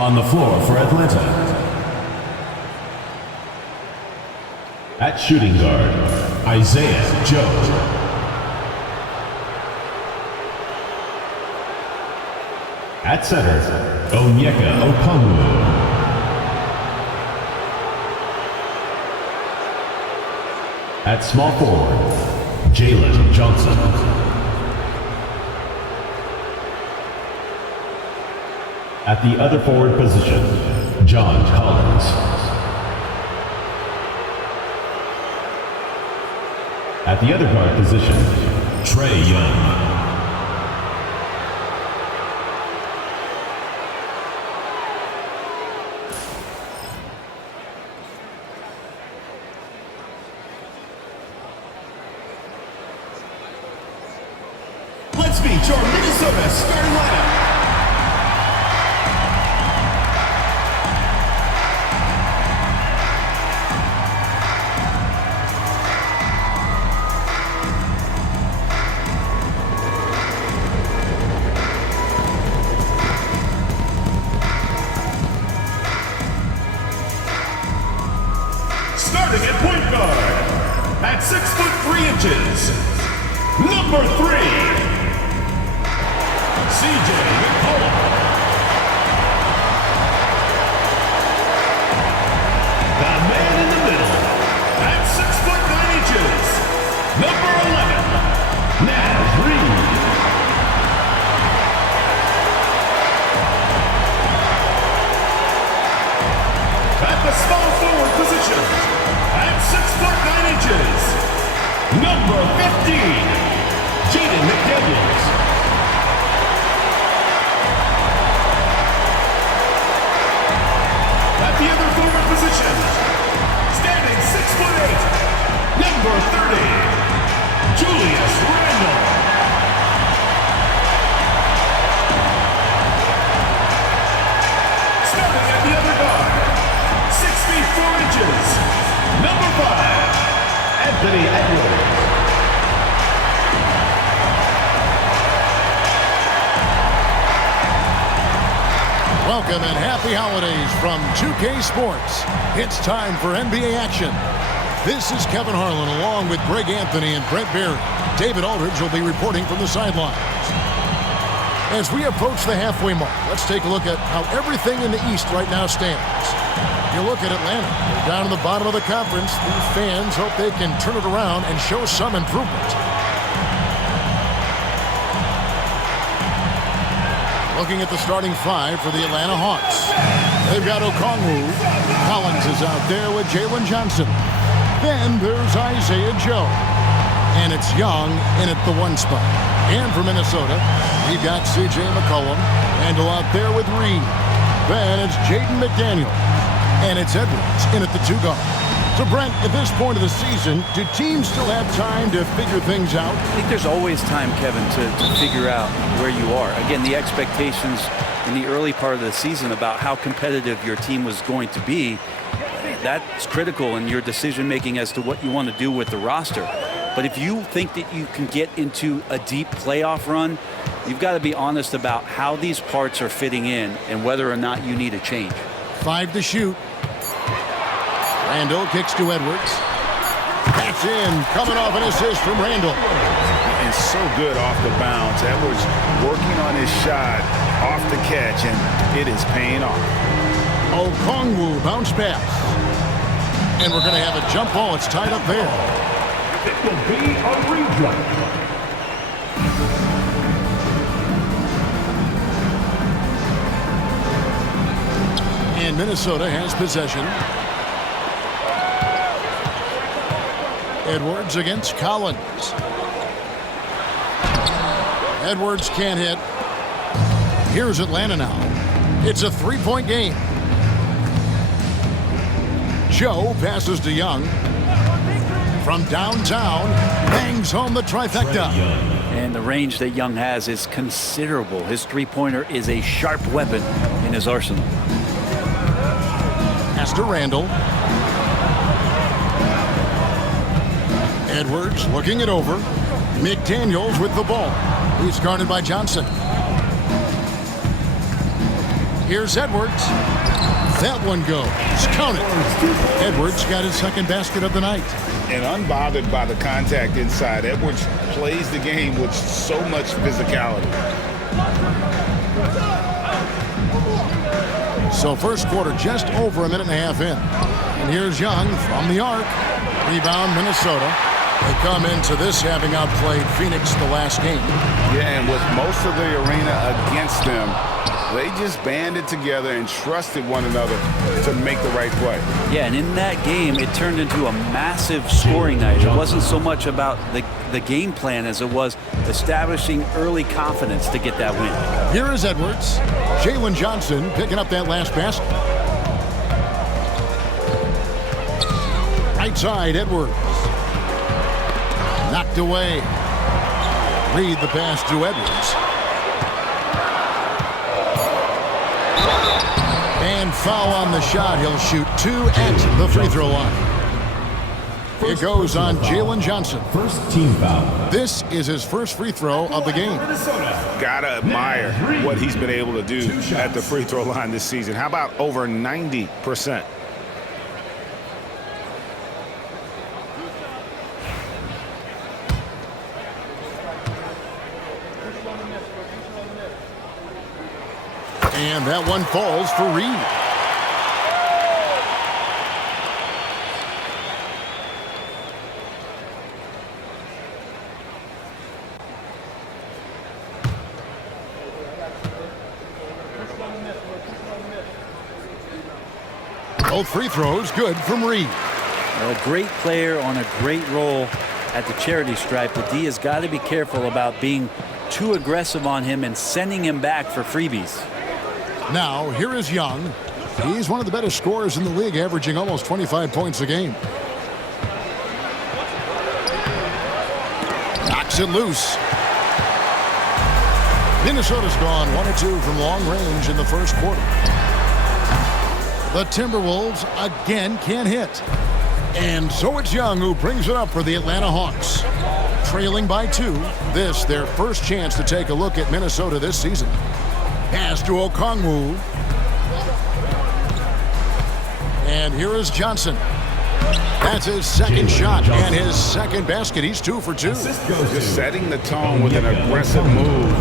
On the floor for Atlanta. At shooting guard, Isaiah Joe. At center, Onyeka Okongwu. At small forward, Jalen Johnson. At the other forward position, John Collins. At the other guard position, Trae Young. Let's meet your Minnesota starting lineup. Starting at point guard, at 6'3", number 3. CJ McCollum. The man in the middle, at 6'9", number 11, Naz Reid. At the small forward position, at 6'9", number 15, Jaden McDaniels. The other forward position, standing 6'8", number 30, Julius Randle. Starting at the other guard, 6 feet 4 inches, number 5, Anthony Edwards. Welcome and happy holidays from 2K Sports. It's time for NBA action. This is Kevin Harlan along with Greg Anthony and Brent Berry. David Aldridge will be reporting from the sidelines. As we approach the halfway mark, let's take a look at how everything in the East right now stands. You look at Atlanta, they're down in the bottom of the conference. The fans hope they can turn it around and show some improvement. Looking at the starting five for the Atlanta Hawks. They've got Okongwu. Collins is out there with Jalen Johnson. Then there's Isaiah Joe. And it's Young in at the 1 spot. And for Minnesota, we've got CJ McCollum. Randle out there with Reed. Then it's Jaden McDaniels. And it's Edwards in at the 2 guard. So, Brent, at this point of the season, do teams still have time to figure things out? I think there's always time, Kevin, to figure out where you are. Again, the expectations in the early part of the season about how competitive your team was going to be, that's critical in your decision-making as to what you want to do with the roster. But if you think that you can get into a deep playoff run, you've got to be honest about how these parts are fitting in and whether or not you need a change. 5 to shoot. Randle kicks to Edwards. That's in. Coming off an assist from Randle. And so good off the bounce. Edwards working on his shot off the catch, and it is paying off. Okongwu bounce pass. And we're going to have a jump ball. It's tied up there. It will be a rejump. And Minnesota has possession. Edwards against Collins. Edwards can't hit. Here's Atlanta now. It's a 3-point game. Joe passes to Young. From downtown, bangs home the trifecta. And the range that Young has is considerable. His three-pointer is a sharp weapon in his arsenal. Pass to Randle. Edwards looking it over. McDaniels with the ball. He's guarded by Johnson. Here's Edwards. That one goes. Count it. Edwards got his second basket of the night. And unbothered by the contact inside, Edwards plays the game with so much physicality. So first quarter just over a minute and a half in. And here's Young from the arc. Rebound Minnesota. They come into this having outplayed Phoenix the last game. Yeah, and with most of the arena against them, they just banded together and trusted one another to make the right play. Yeah, and in that game, it turned into a massive scoring night. It wasn't so much about the game plan as it was establishing early confidence to get that win. Here is Edwards. Jalen Johnson picking up that last basket. Right side, Edwards. Knocked away. Read the pass to Edwards. And foul on the shot. He'll shoot 2 at the free throw line. It goes on Jalen Johnson. First team foul. This is his first free throw of the game. Gotta admire what he's been able to do at the free throw line this season. How about over 90%? And that one falls for Reed. Both free throws good from Reed. A great player on a great role at the charity stripe. The D has got to be careful about being too aggressive on him and sending him back for freebies. Now, here is Young. He's one of the better scorers in the league, averaging almost 25 points a game. Knocks it loose. Minnesota's gone 1 of 2 from long range in the first quarter. The Timberwolves again can't hit. And so it's Young who brings it up for the Atlanta Hawks. Trailing by 2, this their first chance to take a look at Minnesota this season. Pass to Okongwu. And here is Johnson. That's his second shot and his second basket. He's 2 for 2. Just setting the tone with an aggressive move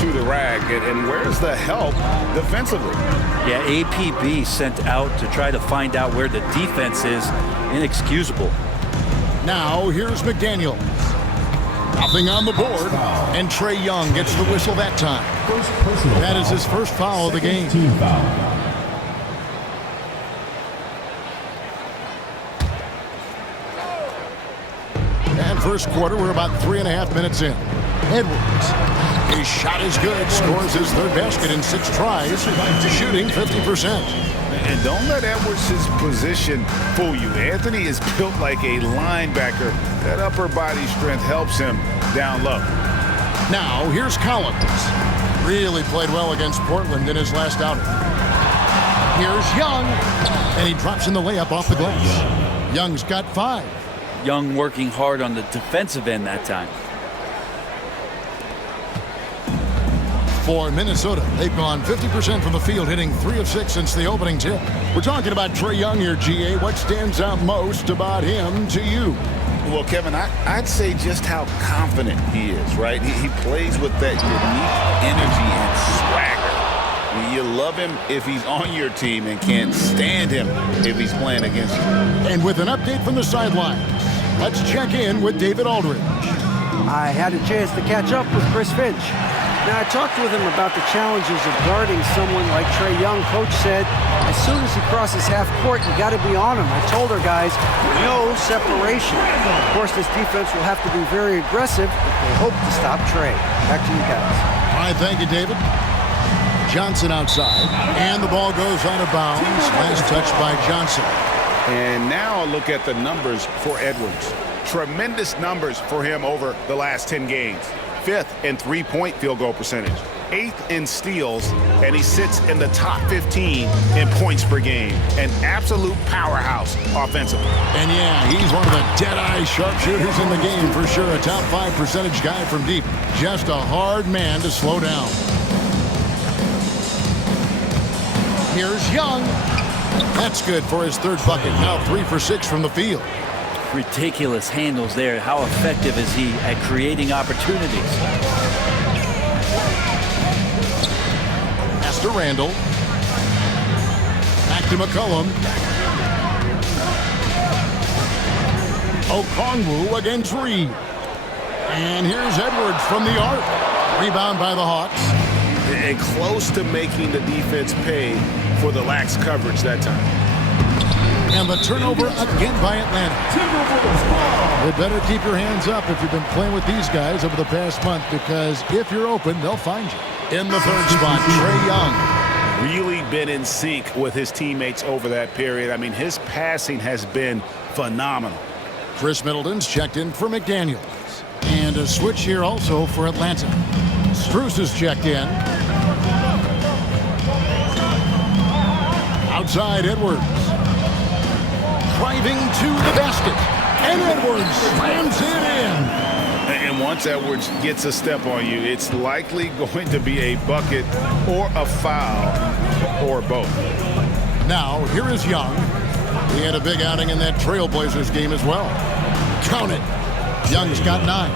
to the rack. And where's the help defensively? Yeah, APB sent out to try to find out where the defense is. Inexcusable. Now here's McDaniel. Nothing on the board, and Trae Young gets the whistle that time. That is his first foul of the game. Team foul. And first quarter, we're about 3.5 minutes in. Edwards. His shot is good. Scores his third basket in 6 tries, shooting 50%. And don't let Edwards' position fool you. Anthony is built like a linebacker. That upper body strength helps him down low. Now, here's Collins. Really played well against Portland in his last outing. Here's Young. And he drops in the layup off the glass. Young's got 5. Young working hard on the defensive end that time. For Minnesota, they've gone 50% from the field, hitting 3 of 6 since the opening tip. We're talking about Trae Young here, GA. What stands out most about him to you? Well, Kevin, I'd say just how confident he is, right? He plays with that unique energy and swagger. I mean, you love him if he's on your team and can't stand him if he's playing against you. And with an update from the sidelines, let's check in with David Aldridge. I had a chance to catch up with Chris Finch. Now, I talked with him about the challenges of guarding someone like Trae Young. Coach said, as soon as he crosses half court, you got to be on him. I told our guys, no separation. Of course, this defense will have to be very aggressive if they hope to stop Trae. Back to you guys. All right, thank you, David. Johnson outside, and the ball goes out of bounds. Last touch by Johnson. And now look at the numbers for Edwards. Tremendous numbers for him over the last 10 games. 5th in three-point field goal percentage, 8th in steals, and he sits in the top 15 in points per game. An absolute powerhouse offensively. And yeah, he's one of the dead-eye sharpshooters in the game for sure. A top 5 percentage guy from deep. Just a hard man to slow down. Here's Young. That's good for his third bucket. Now 3 for 6 from the field. Ridiculous handles there. How effective is he at creating opportunities? Pass to Randall. Back to McCollum. Okongwu against Reed. And here's Edwards from the arc. Rebound by the Hawks. And close to making the defense pay for the lax coverage that time. And the turnover again by Atlanta. You better keep your hands up if you've been playing with these guys over the past month, because if you're open, they'll find you. In the third spot, Trae Young. Really been in sync with his teammates over that period. I mean, his passing has been phenomenal. Chris Middleton's checked in for McDaniels. And a switch here also for Atlanta. Strus is checked in. Outside Edwards. Driving to the basket. And Edwards slams it in. And once Edwards gets a step on you, it's likely going to be a bucket or a foul or both. Now, here is Young. He had a big outing in that Trailblazers game as well. Count it. Young's got 9.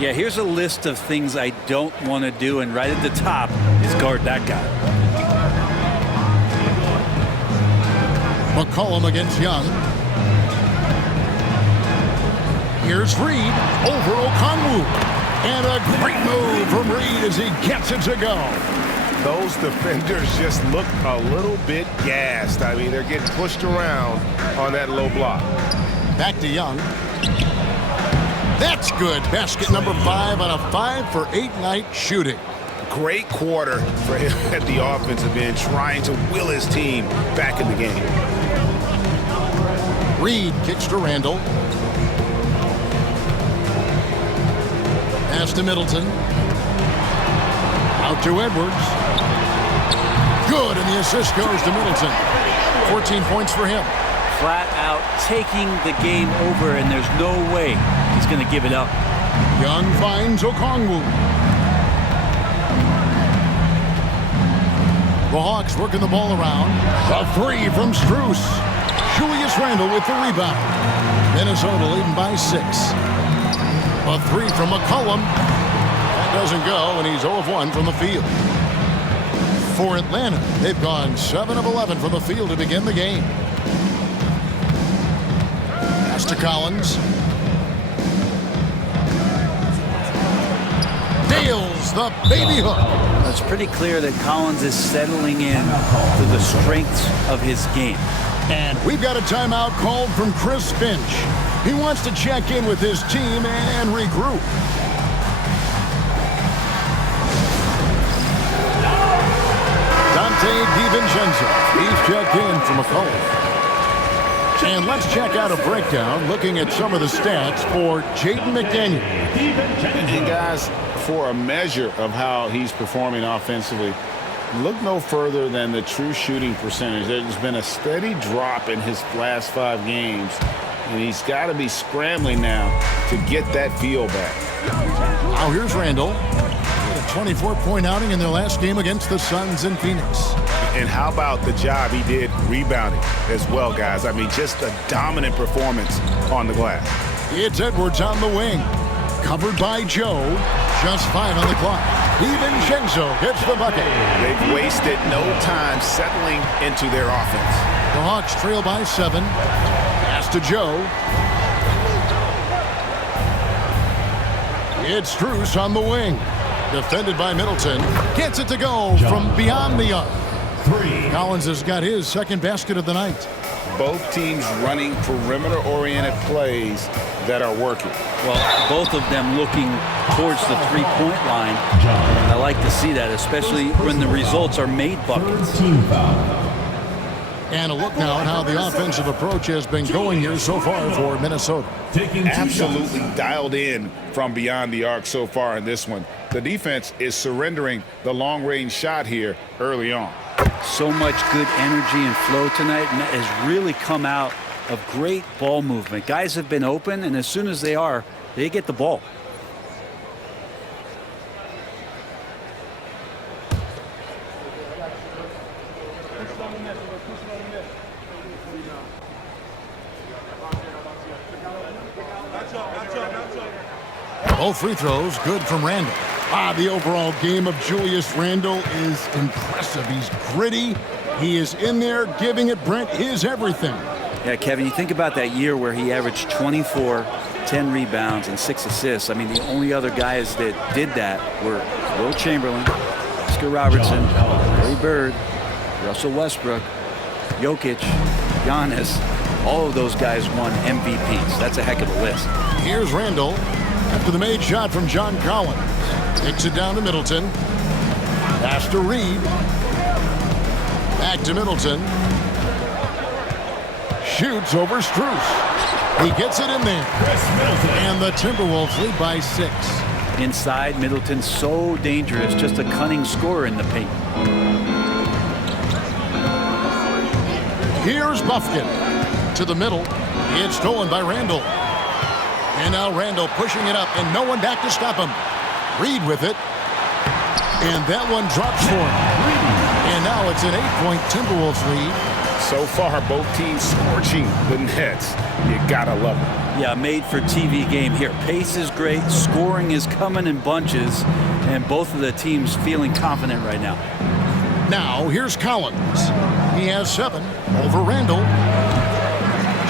Yeah, here's a list of things I don't want to do, and right at the top is guard that guy. McCollum against Young. Here's Reed over Okongwu. And a great move from Reed as he gets it to go. Those defenders just look a little bit gassed. I mean, they're getting pushed around on that low block. Back to Young. That's good. Basket number 5 on a 5 for 8 night shooting. Great quarter for him at the offensive end, trying to will his team back in the game. Reed kicks to Randall. Pass to Middleton. Out to Edwards. Good, and the assist goes to Middleton. 14 points for him. Flat out taking the game over, and there's no way he's going to give it up. Young finds Okongwu. The Hawks working the ball around. A 3 from Strus. Julius Randle with the rebound. Minnesota leading by 6. A 3 from McCollum. That doesn't go, and he's 0 of 1 from the field. For Atlanta, they've gone 7 of 11 from the field to begin the game. Pass to Collins. Nails the baby hook. It's pretty clear that Collins is settling in to the strengths of his game. And we've got a timeout called from Chris Finch. He wants to check in with his team and regroup. Dante DiVincenzo. He's checked in from McCollum. And let's check out a breakdown looking at some of the stats for Jaden McDaniel. And guys, for a measure of how he's performing offensively, look no further than the true shooting percentage. There's been a steady drop in his last 5 games, and he's got to be scrambling now to get that feel back. Now here's Randall. He had a 24-point outing in their last game against the Suns in Phoenix. And how about the job he did rebounding as well, guys? I mean, just a dominant performance on the glass. It's Edwards on the wing. Covered by Joe. Just 5 on the clock. DiVincenzo hits the bucket. They've wasted no time settling into their offense. The Hawks trail by 7. Pass to Joe. It's Strus on the wing. Defended by Middleton. Gets it to go from beyond the arc. 3. Collins has got his second basket of the night. Both teams running perimeter-oriented plays that are working. Well, both of them looking towards the three-point line. And I like to see that, especially when the results are made buckets. Team foul. And a look now at how the offensive approach has been going here so far for Minnesota. Taking 2 Absolutely shots. dialed in from beyond the arc so far in this one. The defense is surrendering the long-range shot here early on. So much good energy and flow tonight, and that has really come out of great ball movement. Guys have been open, and as soon as they are, they get the ball. Both free throws good from Randall. The overall game of Julius Randle is impressive. He's gritty. He is in there giving it, Brent, his everything. Yeah, Kevin, you think about that year where he averaged 24, 10 rebounds, and 6 assists. I mean, the only other guys that did that were Will Chamberlain, Oscar Robertson, Larry Bird, Russell Westbrook, Jokic, Giannis. All of those guys won MVPs. That's a heck of a list. Here's Randall after the made shot from John Collins. Takes it down to Middleton. Pass to Reed. Back to Middleton. Shoots over Strus. He gets it in there. And the Timberwolves lead by 6. Inside, Middleton's so dangerous, just a cunning scorer in the paint. Here's Bufkin to the middle. It's stolen by Randall. And now Randall pushing it up, and no one back to stop him. Reed with it. And that one drops for him. And now it's an 8-point Timberwolves lead. So far, both teams scorching the Nets. You gotta love it. Yeah, made for TV game here. Pace is great, scoring is coming in bunches, and both of the teams feeling confident right now. Now, here's Collins. He has 7 over Randall.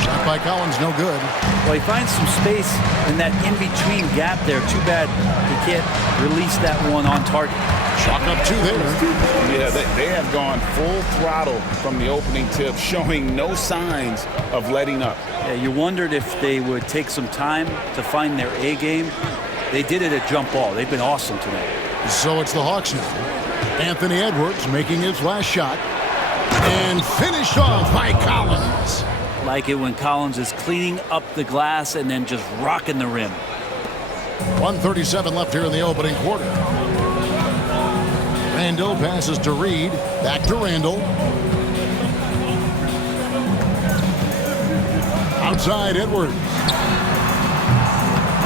Shot by Collins, no good. Well, he finds some space in that in-between gap there. Too bad he can't release that one on target. Chalk up 2 there. Yeah, they have gone full throttle from the opening tip, showing no signs of letting up. Yeah, you wondered if they would take some time to find their A game. They did it at jump ball. They've been awesome tonight. So it's the Hawks now. Anthony Edwards making his last shot. And finished off by Collins. Like it when Collins is cleaning up the glass and then just rocking the rim. 1:37 left here in the opening quarter. Randall passes to Reed. Back to Randall. Outside Edwards.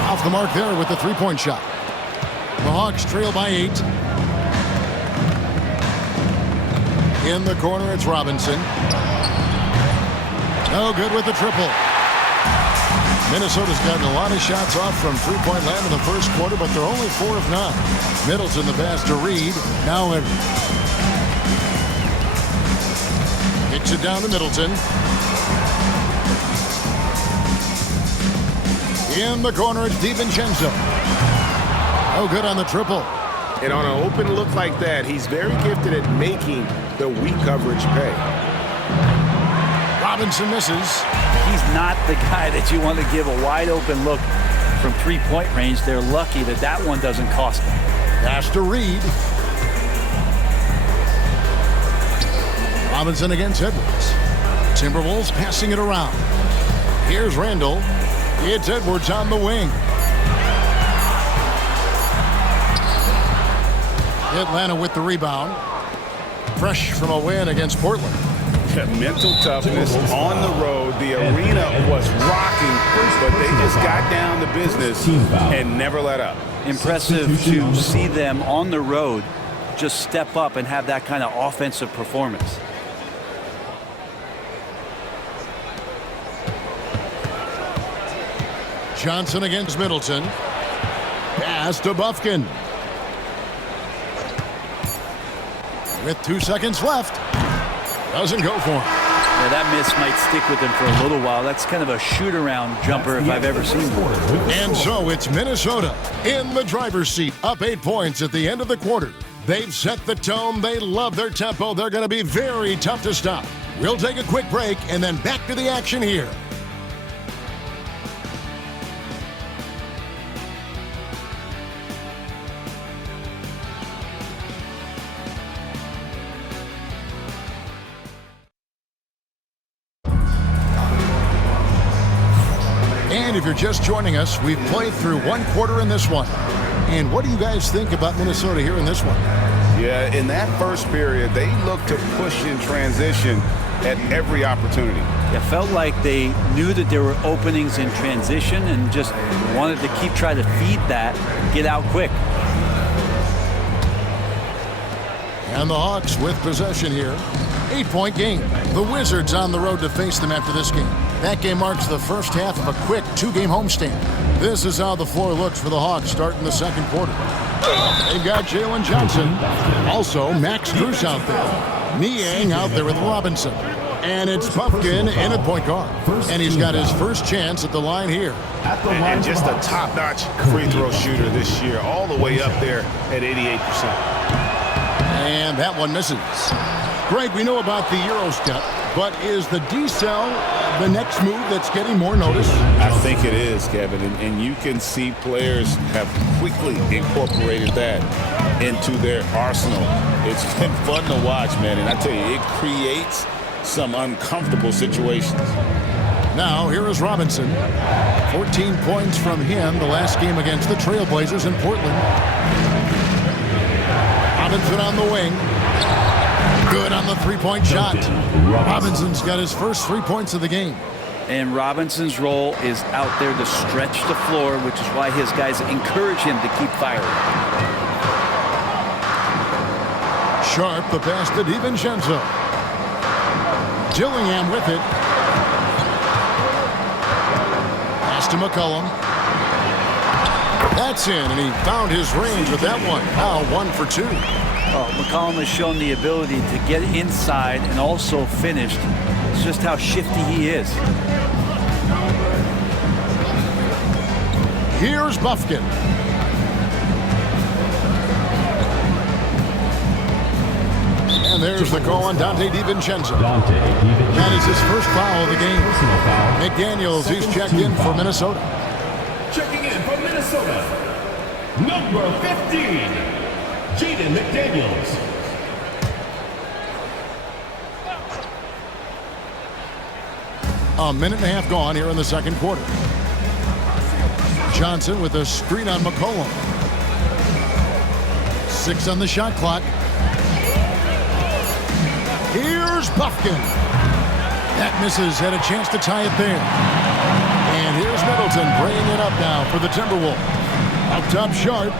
Off the mark there with the three-point shot. The Hawks trail by 8. In the corner, it's Robinson. No good with the triple. Minnesota's gotten a lot of shots off from three-point land in the first quarter, but they're only 4 of 9. Middleton the pass to Reed. Now Edwards. Kicks it down to Middleton. In the corner, it's DiVincenzo. No good on the triple. And on an open look like that, he's very gifted at making the weak coverage pay. Robinson misses. He's not the guy that you want to give a wide open look from three-point range. They're lucky that that one doesn't cost them. Pass to Reed. Robinson against Edwards. Timberwolves passing it around. Here's Randall. It's Edwards on the wing. Atlanta with the rebound. Fresh from a win against Portland. Mental toughness on the road. The arena was rocking, but they just got down to business and never let up. Impressive to see them on the road just step up and have that kind of offensive performance. Johnson against Middleton. Pass to Bufkin. With 2 seconds left. Doesn't go for him. Yeah, that miss might stick with him for a little while. That's kind of a shoot-around jumper if I've ever seen one. And so it's Minnesota in the driver's seat, up 8 points at the end of the quarter. They've set the tone. They love their tempo. They're going to be very tough to stop. We'll take a quick break and then back to the action here. And if you're just joining us, we've played through 1 quarter in this one. And what do you guys think about Minnesota here in this one? Yeah, in that first period, they looked to push in transition at every opportunity. It felt like they knew that there were openings in transition and just wanted to keep trying to feed that, get out quick. And the Hawks with possession here. 8-point game. The Wizards on the road to face them after this game. That game marks the first half of a quick 2-game homestand. This is how the floor looks for the Hawks starting the second quarter. They've got Jalen Johnson. Also, Max Strus out there. Niang out there with Robinson. And it's Pumpkin in at point guard. And he's got his first chance at the line here. And just a top-notch free throw shooter this year, all the way up there at 88%. And that one misses. Greg, we know about the Euro step, but is the D-cell the next move that's getting more notice? I think it is, Kevin, and you can see players have quickly incorporated that into their arsenal. It's been fun to watch, man, and I tell you, it creates some uncomfortable situations. Now, here is Robinson. 14 points from him the last game against the Trailblazers in Portland. Robinson on the wing. Good on the three-point shot. Robinson's got his first 3 points of the game. And Robinson's role is out there to stretch the floor, which is why his guys encourage him to keep firing. Sharp, the pass to DiVincenzo. Dillingham with it. Pass to McCollum. That's in, and he found his range with that one. Now 1 for 2. Oh, McCollum has shown the ability to get inside and also finish. It's just how shifty he is. Here's Buffkin. And there's the call on Dante DiVincenzo. That is his first foul of the game. McDaniels, he's checked in for Minnesota. Checking in from Minnesota, number 15, Jaden McDaniels. A minute and a half gone here in the second quarter. Johnson with a screen on McCollum. 6 on the shot clock. Here's Buffkin. That misses, had a chance to tie it there. And here's Middleton bringing it up now for the Timberwolves. Up top, Sharp.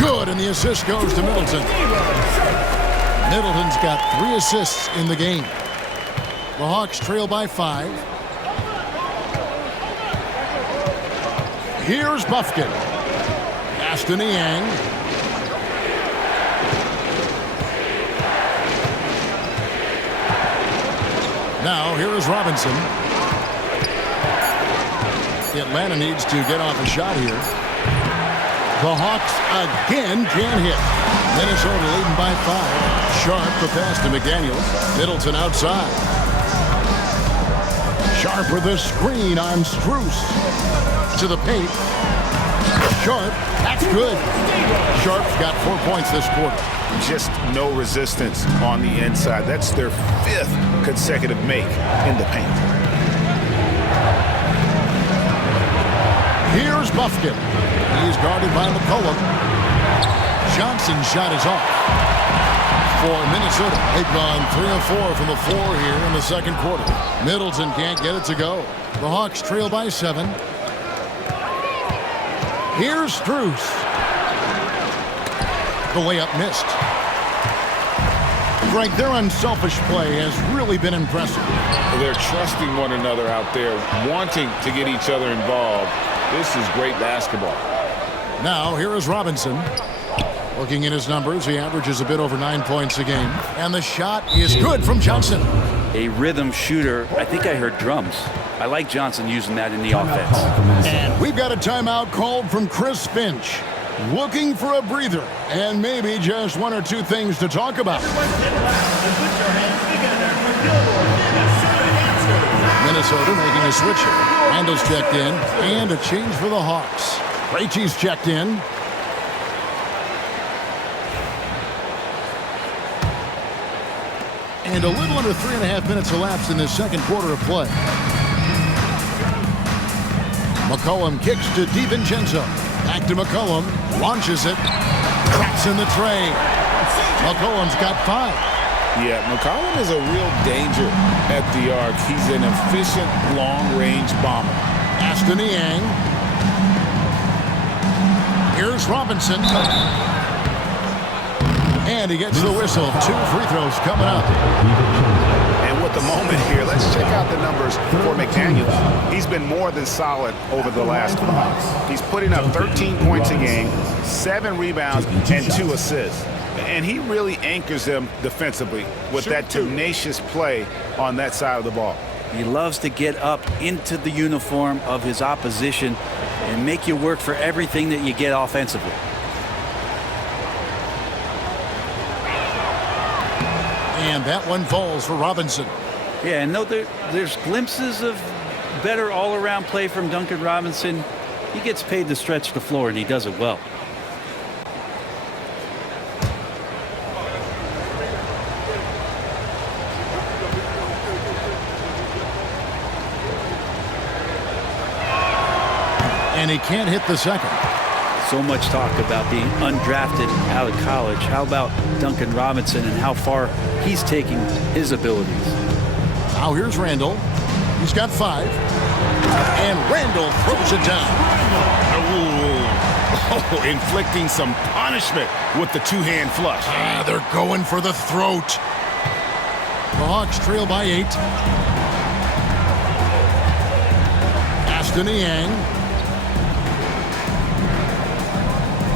Good, and the assist goes to Middleton. Middleton's got 3 assists in the game. The Hawks trail by 5. Here's Buffkin. Pass to Niang. Now, here is Robinson. Atlanta needs to get off a shot here. The Hawks again can't hit. Minnesota leading by 5. Sharp, the pass to McDaniels. Middleton outside. Sharp with a screen on Strus. To the paint. Sharp, that's good. Sharp's got 4 points this quarter. Just no resistance on the inside. That's their 5th consecutive make in the paint. Here's Buffkin. He's guarded by McCollum. Johnson's shot is off. For Minnesota, they've gone 3 of 4 from the floor here in the second quarter. Middleton can't get it to go. The Hawks trail by 7. Here's Strus. The layup missed. Greg, their unselfish play has really been impressive. They're trusting one another out there, wanting to get each other involved. This is great basketball. Now, here is Robinson. Looking at his numbers, he averages a bit over 9 points a game. And the shot is good from Johnson. A rhythm shooter. I think I heard drums. I like Johnson using that in the offense. And we've got a timeout called from Chris Finch. Looking for a breather and maybe just 1 or 2 things to talk about. Minnesota making a switch here. Randall's checked in, and a change for the Hawks. Krejci's checked in. And a little under 3.5 minutes elapsed in this second quarter of play. McCollum kicks to DiVincenzo. Back to McCollum. Launches it. Cracks in the tray. McCollum's got 5. Yeah, McCollum is a real danger at the arc. He's an efficient long-range bomber. Pass to Niang. Here's Robinson. And he gets the whistle. 2 free throws coming up. And what at the moment here. Let's check out the numbers for McDaniels. He's been more than solid over the last month. He's putting up 13 points a game, 7 rebounds, and 2 assists. And he really anchors them defensively with that tenacious play on that side of the ball. He loves to get up into the uniform of his opposition and make you work for everything that you get offensively. And that one falls for Robinson. Yeah, and no, there's glimpses of better all-around play from Duncan Robinson. He gets paid to stretch the floor, and he does it well. And he can't hit the second. So much talk about being undrafted out of college. How about Duncan Robinson and how far he's taking his abilities? Now here's Randall. He's got 5. And Randall throws it down. Oh, inflicting some punishment with the two-hand flush. They're going for the throat. The Hawks trail by 8. Aston Yang.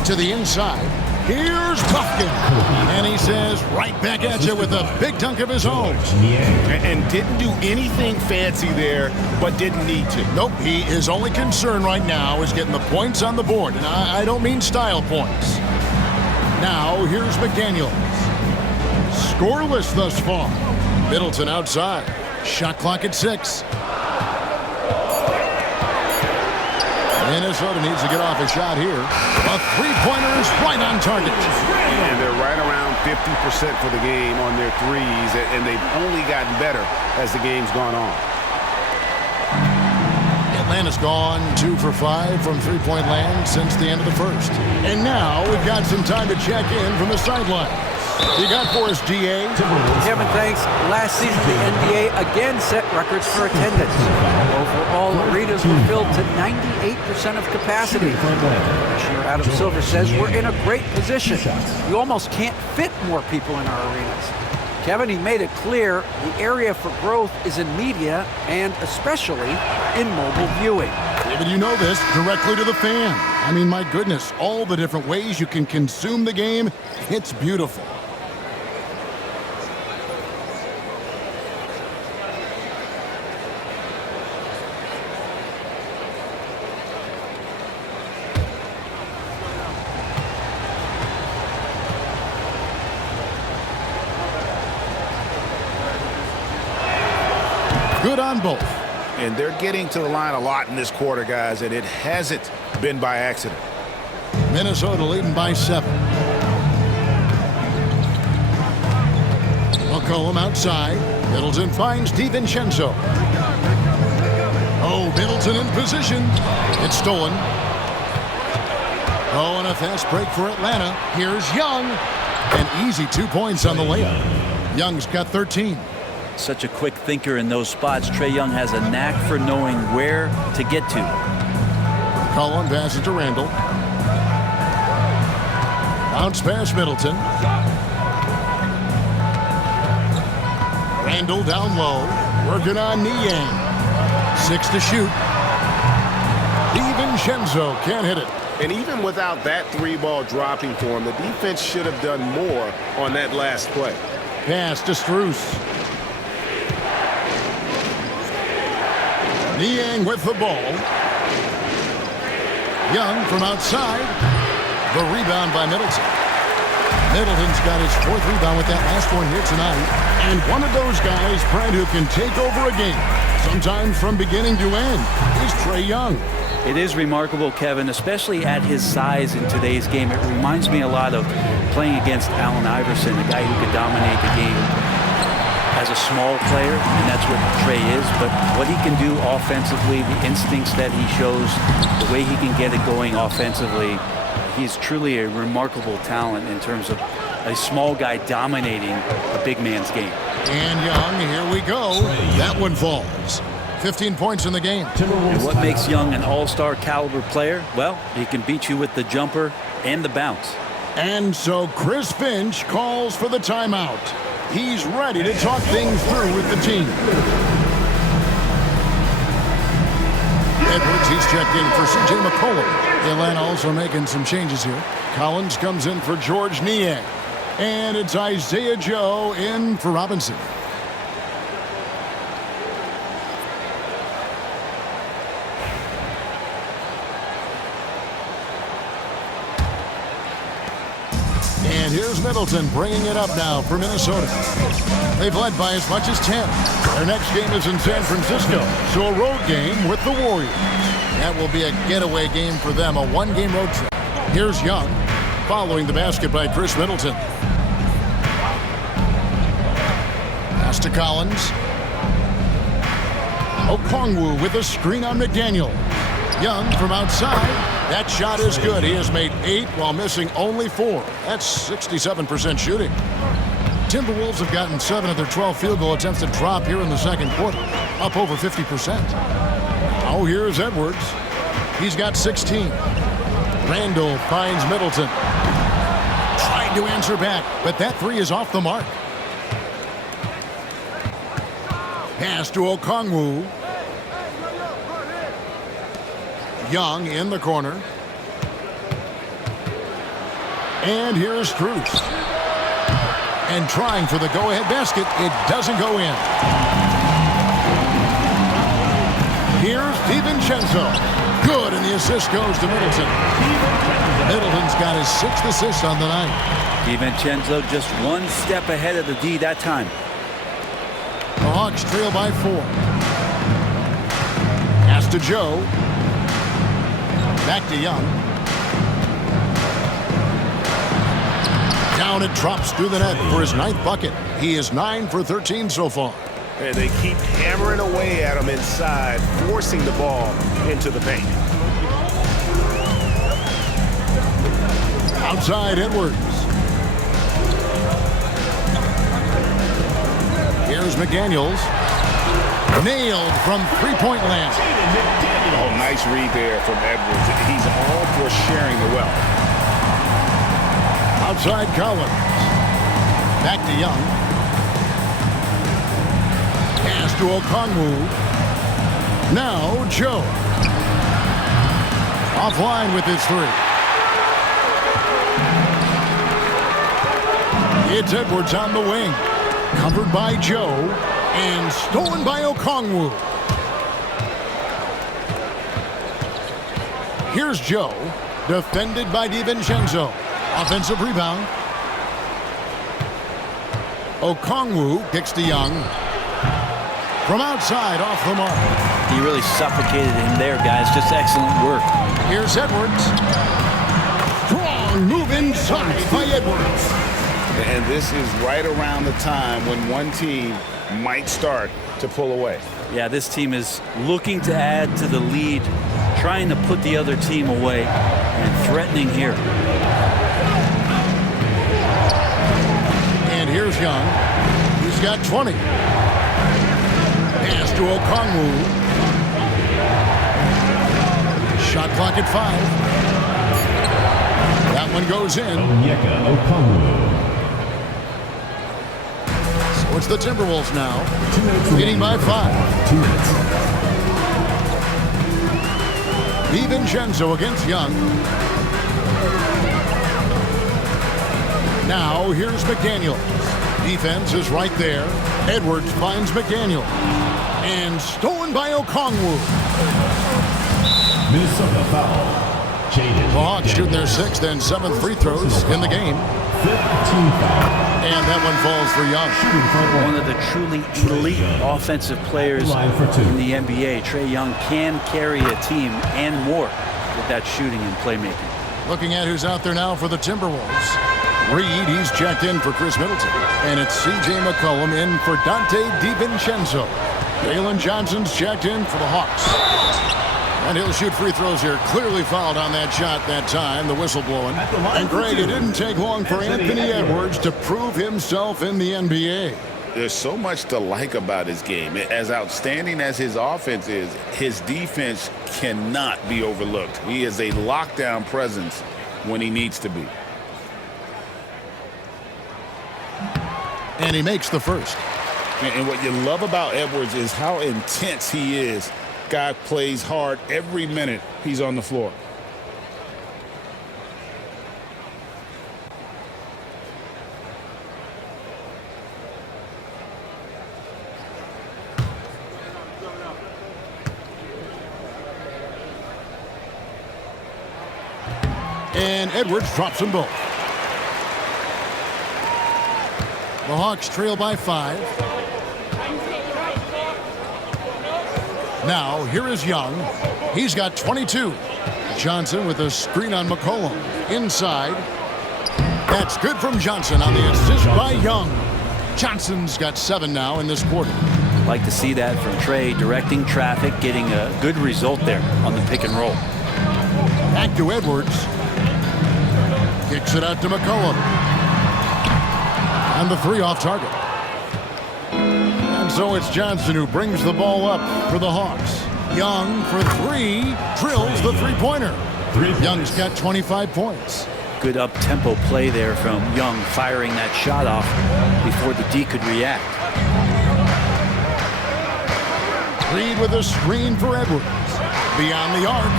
To the inside. Here's Tufkin. And he says, right back at you with a big dunk of his own. And didn't do anything fancy there, but didn't need to. Nope, his only concern right now is getting the points on the board. And I don't mean style points. Now, here's McDaniels. Scoreless thus far. Middleton outside. Shot clock at 6. Minnesota needs to get off a shot here. A three-pointer is right on target. And they're right around 50% for the game on their threes, and they've only gotten better as the game's gone on. Atlanta's gone 2 for 5 from three-point land since the end of the first. And now we've got some time to check in from the sideline. You got for us, GA? Kevin, thanks. Last season, the NBA again set records for attendance. Overall, arenas were filled to 98% of capacity. Commissioner Adam Silver says we're in a great position. You almost can't fit more people in our arenas. Kevin, he made it clear the area for growth is in media and especially in mobile viewing. David, you know this, directly to the fan. I mean, my goodness, all the different ways you can consume the game, it's beautiful. Good on both. And they're getting to the line a lot in this quarter, guys, and it hasn't been by accident. Minnesota leading by 7. McCollum outside. Middleton finds DiVincenzo. Oh, Middleton in position. It's stolen. Oh, and a fast break for Atlanta. Here's Young. An easy 2 points on the layup. Young's got 13. Such a quick thinker in those spots. Trae Young has a knack for knowing where to get to. Cullen passes to Randall. Bounce pass Middleton. Randall down low. Working on Niang. 6 to shoot. DiVincenzo can't hit it. And even without that 3-ball dropping for him, the defense should have done more on that last play. Pass to Strus. Niang with the ball. Young from outside. The rebound by Middleton. Middleton's got his 4th rebound with that last one here tonight. And one of those guys, Brad, who can take over a game, sometimes from beginning to end, is Trae Young. It is remarkable, Kevin, especially at his size in today's game. It reminds me a lot of playing against Allen Iverson, a guy who could dominate the game as a small player, and that's what Trae is. But what he can do offensively, the instincts that he shows, the way he can get it going offensively, he's truly a remarkable talent in terms of a small guy dominating a big man's game. And Young, here we go. That one falls. 15 points in the game. And what makes Young an all-star caliber player? Well, he can beat you with the jumper and the bounce. And so Chris Finch calls for the timeout. He's ready to talk things through with the team. Edwards, he's checked in for C.J. McCollum. Atlanta also making some changes here. Collins comes in for George Niang. And it's Isaiah Joe in for Robinson. And here's Middleton bringing it up now for Minnesota. They've led by as much as 10. Their next game is in San Francisco, so a road game with the Warriors. That will be a getaway game for them, a one-game road trip. Here's Young, following the basket by Chris Middleton. Pass to Collins. Okongwu with a screen on McDaniel. Young from outside. That shot is good. He has made 8 while missing only 4. That's 67% shooting. Timberwolves have gotten 7 of their 12 field goal attempts to drop here in the second quarter, up over 50%. Now here's Edwards. He's got 16. Randall finds Middleton. Trying to answer back, but that 3 is off the mark. Pass to Okongwu. Young in the corner. And here's Strus. And trying for the go-ahead basket. It doesn't go in. Here's DiVincenzo. Good, and the assist goes to Middleton. Middleton's got his 6th assist on the night. DiVincenzo just one step ahead of the D that time. The Hawks trail by 4. Pass to Joe. Back to Young. Down it drops through the net for his 9th bucket. He is 9 for 13 so far. And they keep hammering away at him inside, forcing the ball into the paint. Outside Edwards. Here's McDaniels. Nailed from three-point land. Oh, nice read there from Edwards. He's all for sharing the wealth. Outside Collins. Back to Young. Pass to Okongwu. Now Joe. Offline with his 3. It's Edwards on the wing. Covered by Joe. And stolen by Okongwu. Here's Joe. Defended by DiVincenzo. Offensive rebound. Okongwu kicks to Young. From outside, off the mark. He really suffocated him there, guys. Just excellent work. Here's Edwards. Strong move inside by Edwards. And this is right around the time when one team might start to pull away. Yeah, this team is looking to add to the lead, trying to put the other team away, and threatening here. And here's Young. He's got 20. Pass to Okongwu. Shot clock at 5. That one goes in. Onyeka Okongwu. So it's the Timberwolves now. 2 minutes Leading by 5. 2 minutes. DiVincenzo against Young. Now here's McDaniel. Defense is right there. Edwards finds McDaniel. And stolen by Okongwu. Minnesota foul. Jaden. The Hawks shooting their 6th and 7th free throws in the game. 15 foul. And that one falls for Young. One of the truly elite offensive players in the NBA. Trae Young can carry a team and more with that shooting and playmaking. Looking at who's out there now for the Timberwolves. Reed, he's checked in for Chris Middleton. And it's C.J. McCollum in for Dante DiVincenzo. Jalen Johnson's checked in for the Hawks. And he'll shoot free throws here. Clearly fouled on that shot that time. The whistle blowing. And Greg, it didn't take long for Anthony Edwards to prove himself in the NBA. There's so much to like about his game. As outstanding as his offense is, his defense cannot be overlooked. He is a lockdown presence when he needs to be. And he makes the first. And what you love about Edwards is how intense he is. Guy plays hard every minute he's on the floor. And Edwards drops them both. The Hawks trail by 5. Now, here is Young. He's got 22. Johnson with a screen on McCollum. Inside. That's good from Johnson on the assist by Young. Johnson's got 7 now in this quarter. Like to see that from Trey, directing traffic, getting a good result there on the pick and roll. Back to Edwards. Kicks it out to McCollum. And the 3 off target. And so it's Johnson who brings the ball up for the Hawks. Young for 3, drills the three-pointer. Young's got 25 points. Good up-tempo play there from Young, firing that shot off before the D could react. Reed with a screen for Edwards. Beyond the arc,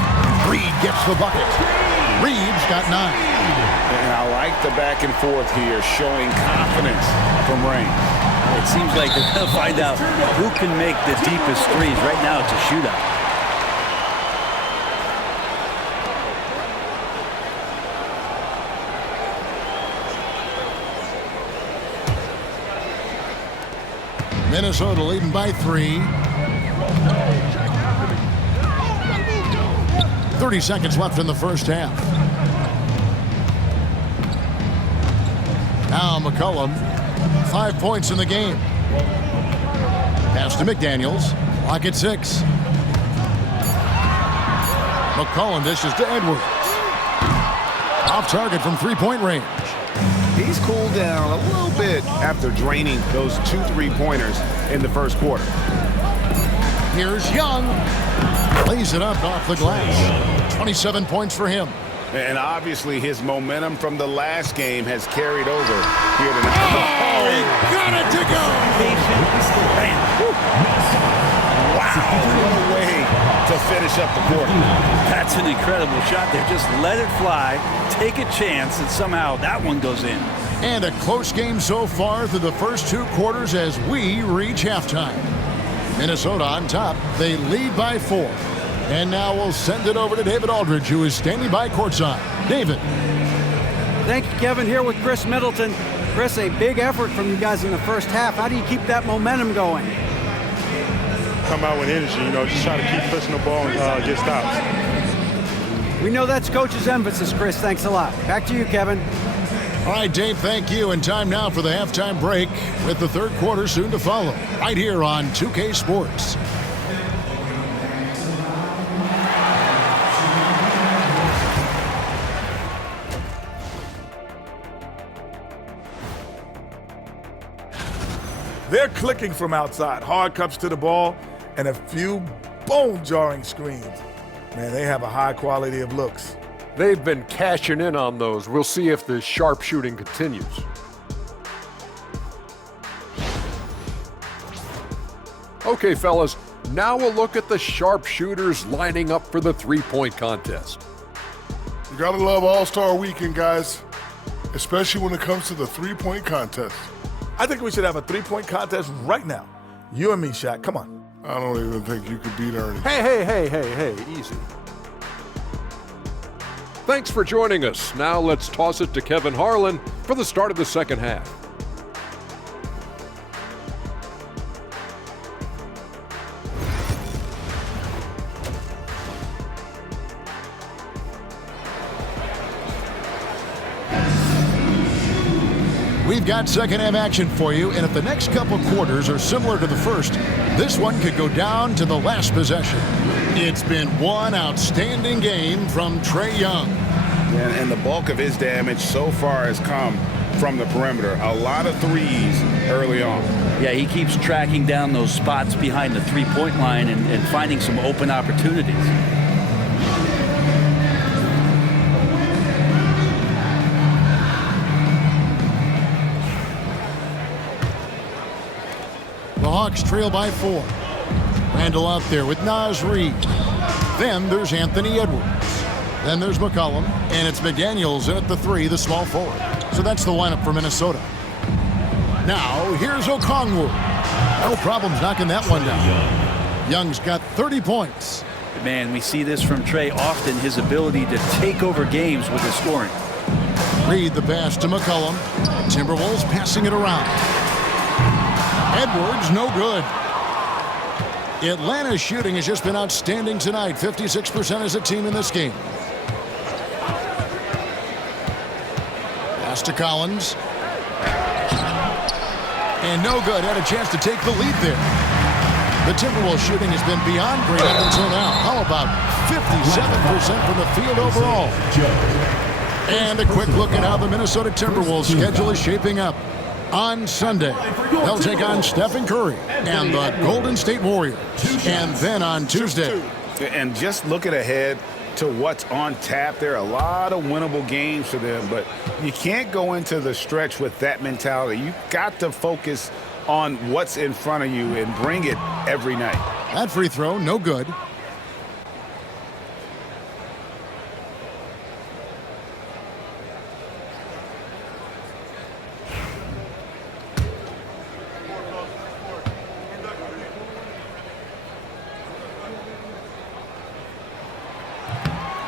Reed gets the bucket. Reed's got 9. And I like the back and forth here, showing confidence from Rain. It seems like they're going to find out who can make the deepest threes. Right now, it's a shootout. Minnesota leading by 3. 30 seconds left in the first half. Now McCollum, 5 points in the game. Pass to McDaniels. Lock at 6. McCollum dishes to Edwards. Off target from three-point range. He's cooled down a little bit after draining those 2 3-pointers in the first quarter. Here's Young. Lays it up off the glass. 27 points for him. And obviously his momentum from the last game has carried over here tonight. Oh, he got it to go! Wow, what a way to finish up the quarter. That's an incredible shot there. Just let it fly, take a chance, and somehow that one goes in. And a close game so far through the first 2 quarters as we reach halftime. Minnesota on top. They lead by 4. And now we'll send it over to David Aldridge, who is standing by courtside. David. Thank you, Kevin. Here with Chris Middleton. Chris, a big effort from you guys in the first half. How do you keep that momentum going? Come out with energy, just try to keep pushing the ball and get stops. We know that's Coach's emphasis, Chris. Thanks a lot. Back to you, Kevin. All right, Dave, thank you. And time now for the halftime break with the third quarter soon to follow. Right here on 2K Sports. They're clicking from outside. Hard cups to the ball and a few bone-jarring screens. Man, they have a high quality of looks. They've been cashing in on those. We'll see if the sharp shooting continues. Okay, fellas, now we'll look at the sharpshooters lining up for the three-point contest. You gotta love All-Star Weekend, guys, especially when it comes to the three-point contest. I think we should have a three-point contest right now. You and me, Shaq. Come on. I don't even think you could beat Ernie. Hey, easy. Thanks for joining us. Now let's toss it to Kevin Harlan for the start of the second half. We've got second half action for you, and if the next couple quarters are similar to the first, this one could go down to the last possession. It's been one outstanding game from Trae Young. And the bulk of his damage so far has come from the perimeter. A lot of threes early on. Yeah, he keeps tracking down those spots behind the three-point line and finding some open opportunities. Hawks trail by 4. Randall out there with Naz Reid. Then there's Anthony Edwards. Then there's McCollum. And it's McDaniels in at the 3, the small forward. So that's the lineup for Minnesota. Now, here's Okongwu. No problems knocking that one down. Young's got 30 points. Man, we see this from Trey often, his ability to take over games with his scoring. Reid the pass to McCollum. Timberwolves passing it around. Edwards, no good. Atlanta's shooting has just been outstanding tonight. 56% as a team in this game. Pass to Collins. And no good. Had a chance to take the lead there. The Timberwolves shooting has been beyond great up until now. How about 57% from the field overall? And a quick look at how the Minnesota Timberwolves schedule is shaping up. On Sunday, they'll take on Stephen Curry and the Golden State Warriors. And then on Tuesday. And just looking ahead to what's on tap, there are a lot of winnable games for them, but you can't go into the stretch with that mentality. You've got to focus on what's in front of you and bring it every night. That free throw, no good.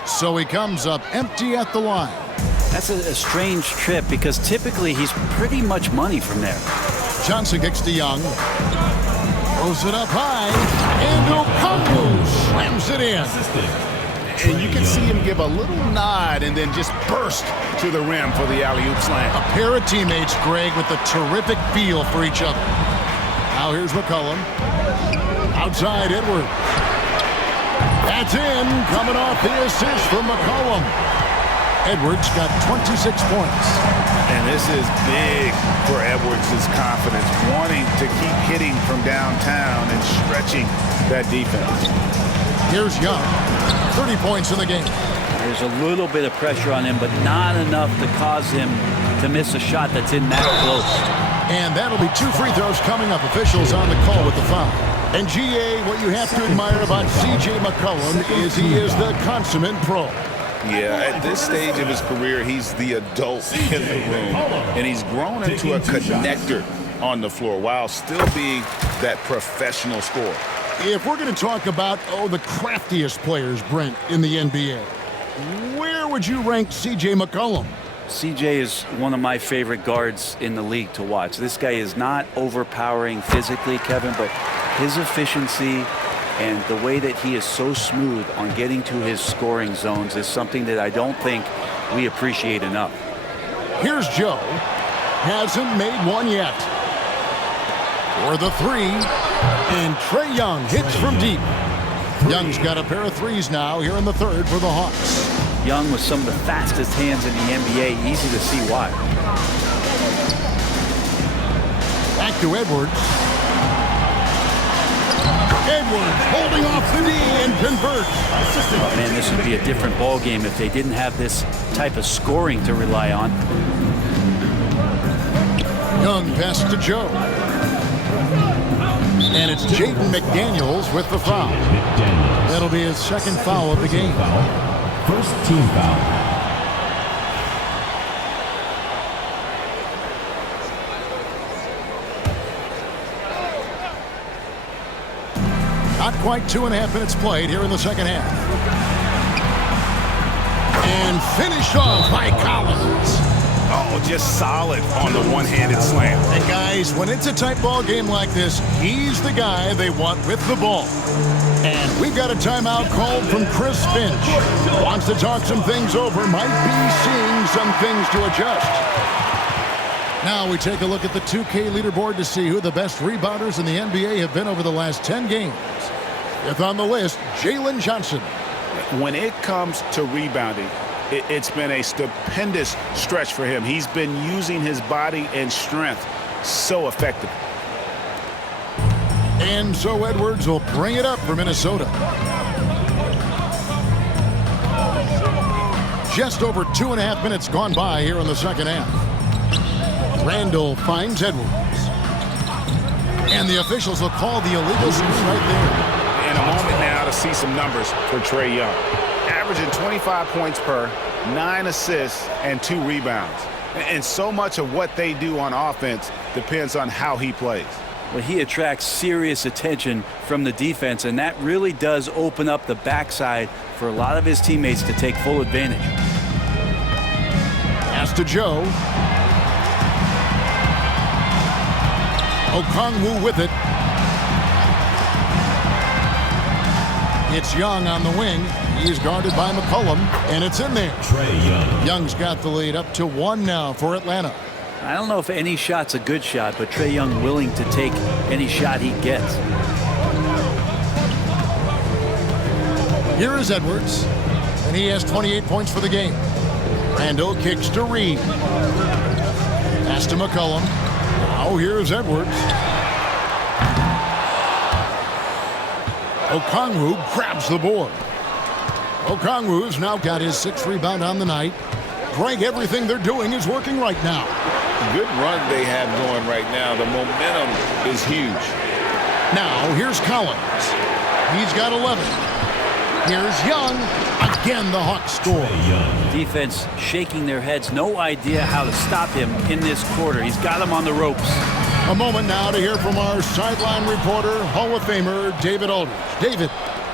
So he comes up empty at the line. That's a strange trip because typically he's pretty much money from there. Johnson kicks to Young. Throws it up high. And Okongwu slams it in. And you can see him give a little nod and then just burst to the rim for the alley-oop slam. A pair of teammates, Greg, with a terrific feel for each other. Now here's McCollum. Outside Edwards. That's in, coming off the assist from McCollum. Edwards got 26 points. And this is big for Edwards' confidence, wanting to keep hitting from downtown and stretching that defense. Here's Young, 30 points in the game. There's a little bit of pressure on him, but not enough to cause him to miss a shot that's in that close. And that'll be 2 free throws coming up. Officials on the call with the foul. And GA, what you have to admire about C.J. McCollum is he is the consummate pro. Yeah, at this stage of his career, he's the adult in the room. And he's grown into a connector on the floor while still being that professional scorer. If we're going to talk about, the craftiest players, Brent, in the NBA, where would you rank C.J. McCollum? CJ is one of my favorite guards in the league to watch. This guy is not overpowering physically, Kevin, but his efficiency and the way that he is so smooth on getting to his scoring zones is something that I don't think we appreciate enough. Here's Joe. Hasn't made one yet. For the 3. And Trey Young hits from deep. Young's got a pair of 3s now here in the 3rd for the Hawks. Young with some of the fastest hands in the NBA. Easy to see why. Back to Edwards. Edwards holding off the knee and converts. Man, this would be a different ball game if they didn't have this type of scoring to rely on. Young pass to Joe. And it's Jaden McDaniels with the foul. That'll be his 2nd foul of the game. First team foul. Not quite 2.5 minutes played here in the 2nd half. And finished off by Collins. Oh, just solid on the one-handed slam. And guys, when it's a tight ball game like this, he's the guy they want with the ball. And we've got a timeout called from Chris Finch. Wants to talk some things over, might be seeing some things to adjust. Now we take a look at the 2K leaderboard to see who the best rebounders in the NBA have been over the last 10 games. 5th on the list, Jalen Johnson. When it comes to rebounding, it's been a stupendous stretch for him. He's been using his body and strength so effectively. And so Edwards will bring it up for Minnesota. Just over 2.5 minutes gone by here in the 2nd half. Randall finds Edwards. And the officials will call the illegal screen right there. In a moment now to see some numbers for Trae Young. Averaging 25 points per, 9 assists, and 2 rebounds. And so much of what they do on offense depends on how he plays. Well, he attracts serious attention from the defense, and that really does open up the backside for a lot of his teammates to take full advantage. Pass to Joe. Okongwu with it. It's Young on the wing. He's guarded by McCollum, and it's in there. Trae Young. Young's got the lead up to 1 now for Atlanta. I don't know if any shot's a good shot, but Trae Young willing to take any shot he gets. Here is Edwards, and he has 28 points for the game. Randall kicks to Reed. Pass to McCollum. Now here's Edwards. Okongwu grabs the board. Okongwu's now got his 6th rebound on the night. Greg, everything they're doing is working right now. Good run they have going right now. The momentum is huge. Now here's Collins. He's got 11. Here's Young. Again, the Hawks score. Defense shaking their heads. No idea how to stop him in this quarter. He's got him on the ropes. A moment now to hear from our sideline reporter, Hall of Famer David Aldridge. David.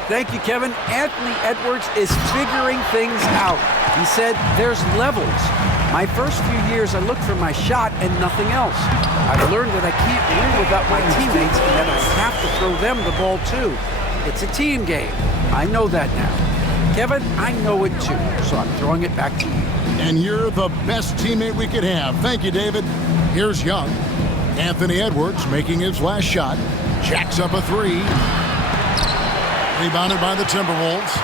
Thank you, Kevin. Anthony Edwards is figuring things out. He said there's levels. My first few years, I looked for my shot and nothing else. I've learned that I can't win without my teammates and that I have to throw them the ball too. It's a team game. I know that now. Kevin, I know it too, so I'm throwing it back to you. And you're the best teammate we could have. Thank you, David. Here's Young. Anthony Edwards making his last shot. Jacks up a 3. Rebounded by the Timberwolves.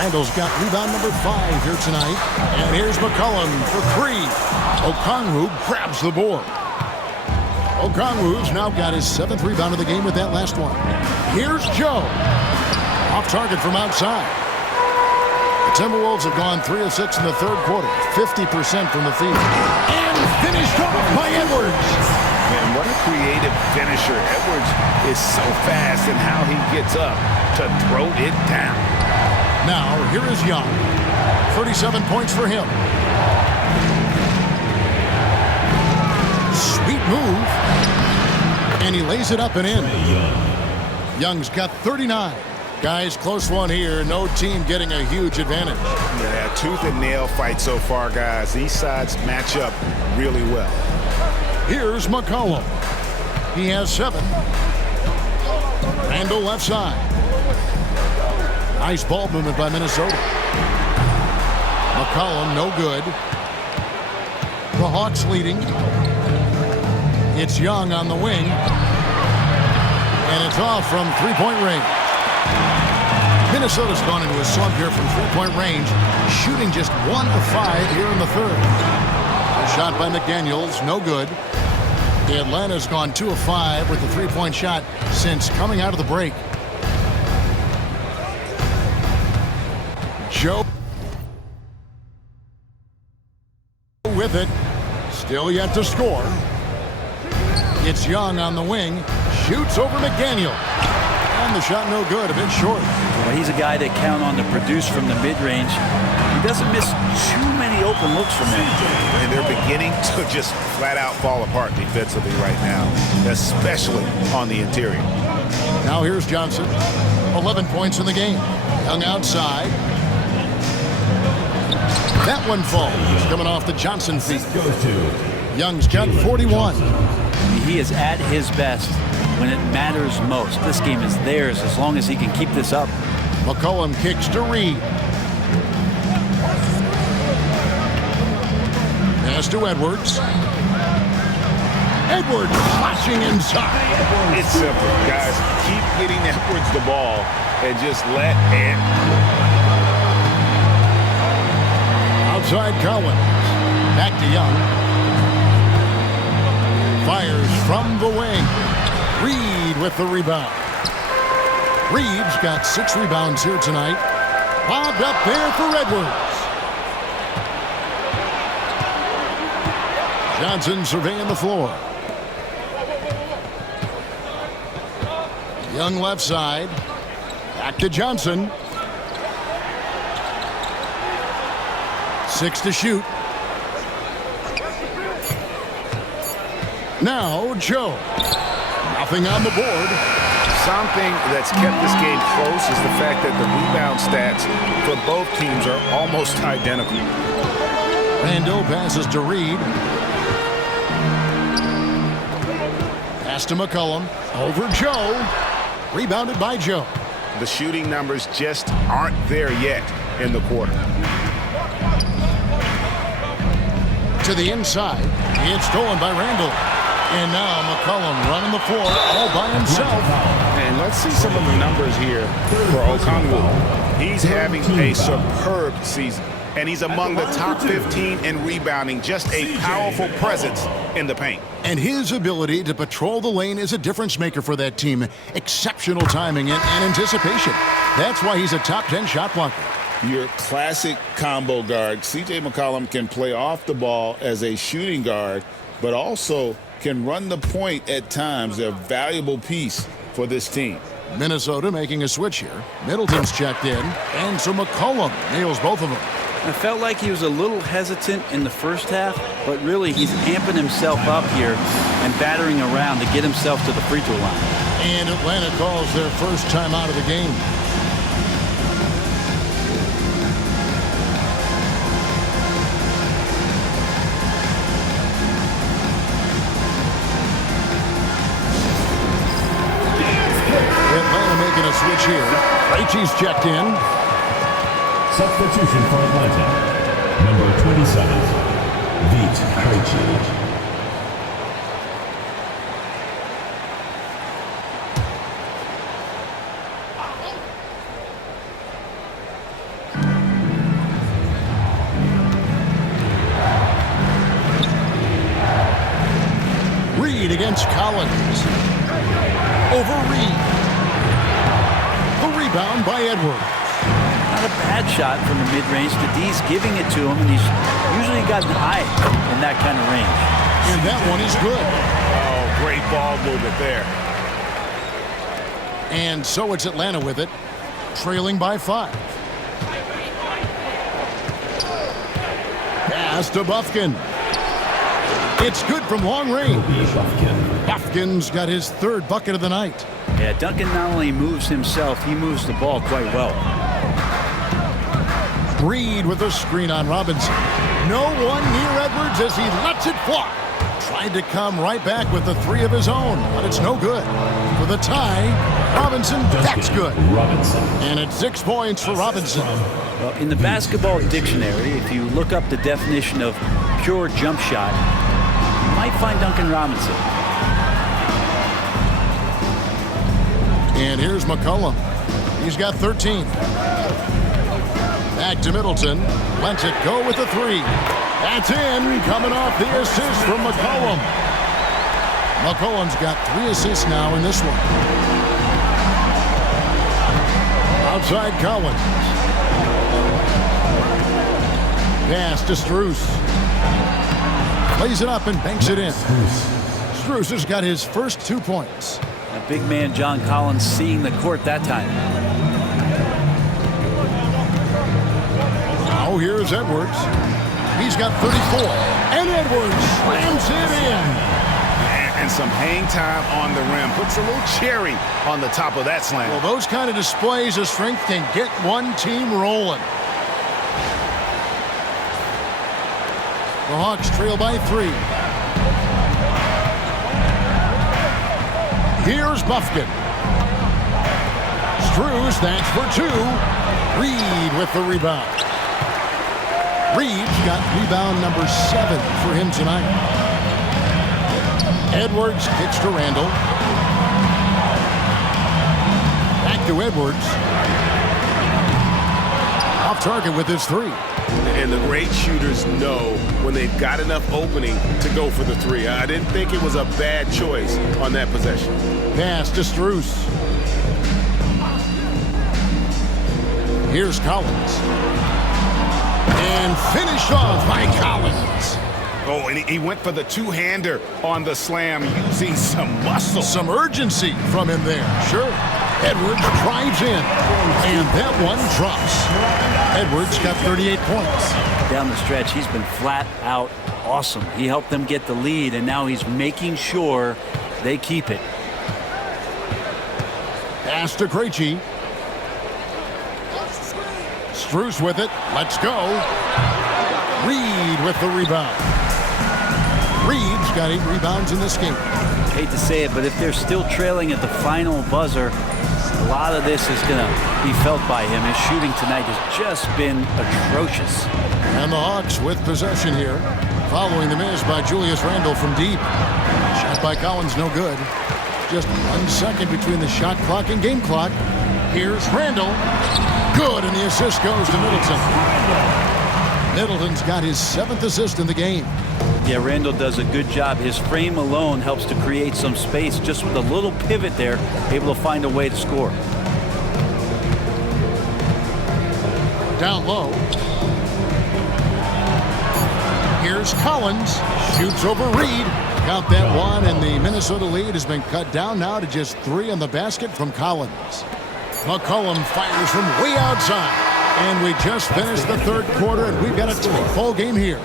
Randall's got rebound number 5 here tonight. And here's McCollum for 3. Okongwu grabs the board. Okongwu's now got his 7th rebound of the game with that last one. Here's Joe. Off target from outside. The Timberwolves have gone 3 of 6 in the 3rd quarter. 50% from the field. And finished off by Edwards. Man, what a creative finisher. Edwards is so fast in how he gets up to throw it down. Now, here is Young. 37 points for him. Sweet move. And he lays it up and in. Young's got 39. Guys, close one here. No team getting a huge advantage. Yeah, tooth and nail fight so far, guys. These sides match up really well. Here's McCollum. He has 7. Randall left side. Nice ball movement by Minnesota. McCollum, no good. The Hawks leading. It's Young on the wing. And it's off from 3-point range. Minnesota's gone into a slump here from 3-point range, shooting just 1 of 5 here in the 3rd. A shot by McDaniels, no good. Atlanta's gone 2 of 5 with the 3-point shot since coming out of the break. Joe with it, still yet to score. It's Young on the wing, shoots over McDaniel. And the shot no good, a bit short. Well, he's a guy that count on to produce from the mid-range. He doesn't miss too many open looks from him. And they're beginning to just flat out fall apart defensively right now, especially on the interior. Now here's Johnson. 11 points in the game. Young outside. That one falls, coming off the Johnson feet. Young's got 41. He is at his best when it matters most. This game is theirs as long as he can keep this up. McCollum kicks to Reed. Pass to Edwards. Edwards flashing inside. It's simple, guys. Keep getting Edwards the ball and just let it. Outside Collins. Back to Young. Fires from the wing. Reed with the rebound. Reed's got 6 rebounds here tonight. Bobbed up there for Edwards. Johnson surveying the floor. Young left side. Back to Johnson. 6 to shoot. Now Joe. Nothing on the board. Something that's kept this game close is the fact that the rebound stats for both teams are almost identical. Randall passes to Reed. Pass to McCollum. Over Joe. Rebounded by Joe. The shooting numbers just aren't there yet in the quarter. To the inside. It's stolen by Randall. And now McCollum running the floor all by himself. And let's see some of the numbers here for Okongwu. He's having a superb season. And he's among the top 15 in rebounding. Just a powerful presence in the paint. And his ability to patrol the lane is a difference maker for that team. Exceptional timing and anticipation. That's why he's a top 10 shot blocker. Your classic combo guard. C.J. McCollum can play off the ball as a shooting guard, but also can run the point at times. They're a valuable piece for this team. Minnesota making a switch here. Middleton's checked in, and so McCollum nails both of them. I felt like he was a little hesitant in the first half, but really he's amping himself up here and battering around to get himself to the free throw line. And Atlanta calls their first time out of the game. Atlanta making a switch here. Krejci's checked in. Substitution for Atlanta. Number 27, Vit Krejci. Reed against Collins. Over Reed. The rebound by Edwards. Not a bad shot from the mid-range. D's giving it to him, and he's usually gotten high in that kind of range. And that one is good. Oh, great ball movement there. And so it's Atlanta with it, trailing by 5. Pass to Buffkin. It's good from long range. Buffkin's got his 3rd bucket of the night. Yeah, Duncan not only moves himself, he moves the ball quite well. Reed with a screen on Robinson. No one near Edwards as he lets it fly. Tried to come right back with the 3 of his own, but it's no good. For the tie, Robinson, that's good. And it's 6 points for Robinson. Well, in the basketball dictionary, if you look up the definition of pure jump shot, you might find Duncan Robinson. And here's McCollum. He's got 13. Back to Middleton. Lets it go with the 3. That's in. Coming off the assist from McCollum. McCollum's got 3 assists now in this one. Outside Collins. Pass to Strus. Plays it up and banks it in. Strus has got his first 2 points. A big man John Collins seeing the court that time. Now here's Edwards. He's got 34. And Edwards slams it in. And some hang time on the rim. Puts a little cherry on the top of that slam. Well, those kind of displays of strength can get one team rolling. The Hawks trail by 3. Here's Buffkin. Strus, that's for 2. Reed with the rebound. Reed's got rebound number 7 for him tonight. Edwards kicks to Randall. Back to Edwards. Off target with his 3. And the great shooters know when they've got enough opening to go for the 3. I didn't think it was a bad choice on that possession. Pass to Strus. Here's Collins. And finished off by Collins. Oh, and he went for the two-hander on the slam, using some muscle. Some urgency from him there. Sure. Edwards drives in, and that one drops. Edwards got 38 points. Down the stretch, he's been flat out awesome. He helped them get the lead, and now he's making sure they keep it. Pass to Krejci. Strus with it. Let's go. Reed with the rebound. Reed's got 8 rebounds in this game. Hate to say it, but if they're still trailing at the final buzzer, a lot of this is going to be felt by him. His shooting tonight has just been atrocious. And the Hawks with possession here, following the miss by Julius Randle from deep. Shot by Collins, no good. Just 1 second between the shot clock and game clock. Here's Randle. Good, and the assist goes to Middleton. Middleton's got his 7th assist in the game. Yeah, Randle does a good job. His frame alone helps to create some space. Just with a little pivot there, able to find a way to score. Down low. Here's Collins. Shoots over Reed. Got that one, and the Minnesota lead has been cut down now to just 3 on the basket from Collins. McCollum fires from way outside. And we just finished the 3rd quarter, and we've got a tight ball game here.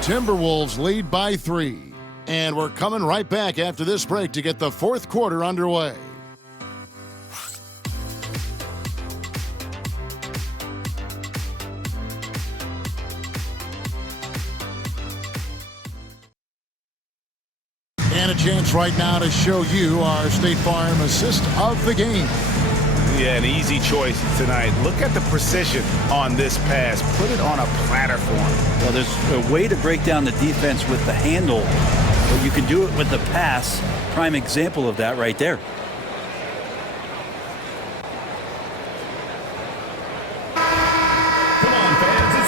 Timberwolves lead by 3. And we're coming right back after this break to get the 4th quarter underway. And a chance right now to show you our State Farm assist of the game. Yeah, an easy choice tonight. Look at the precision on this pass. Put it on a platter for him. Well, there's a way to break down the defense with the handle, but you can do it with the pass. Prime example of that right there.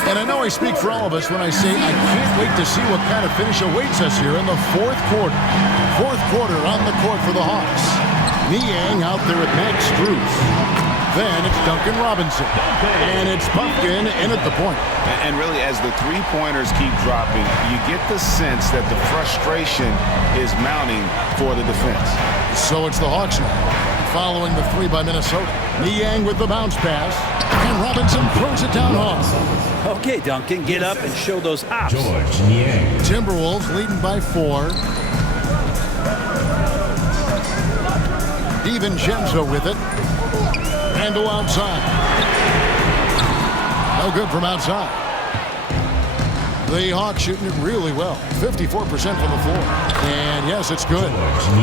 And I know I speak for all of us when I say I can't wait to see what kind of finish awaits us here in the 4th quarter. 4th quarter on the court for the Hawks. Niang out there at Max Strus. Then it's Duncan Robinson. And it's Pumpkin in at the point. And really, as the three-pointers keep dropping, you get the sense that the frustration is mounting for the defense. So it's the Hawks now, following the 3 by Minnesota. Niang with the bounce pass. And Robinson throws it down hard. Okay, Duncan, get up and show those ops. George Niang. Timberwolves leading by 4. DiVincenzo with it. Randle outside. No good from outside. The Hawks shooting it really well. 54% from the floor. And yes, it's good.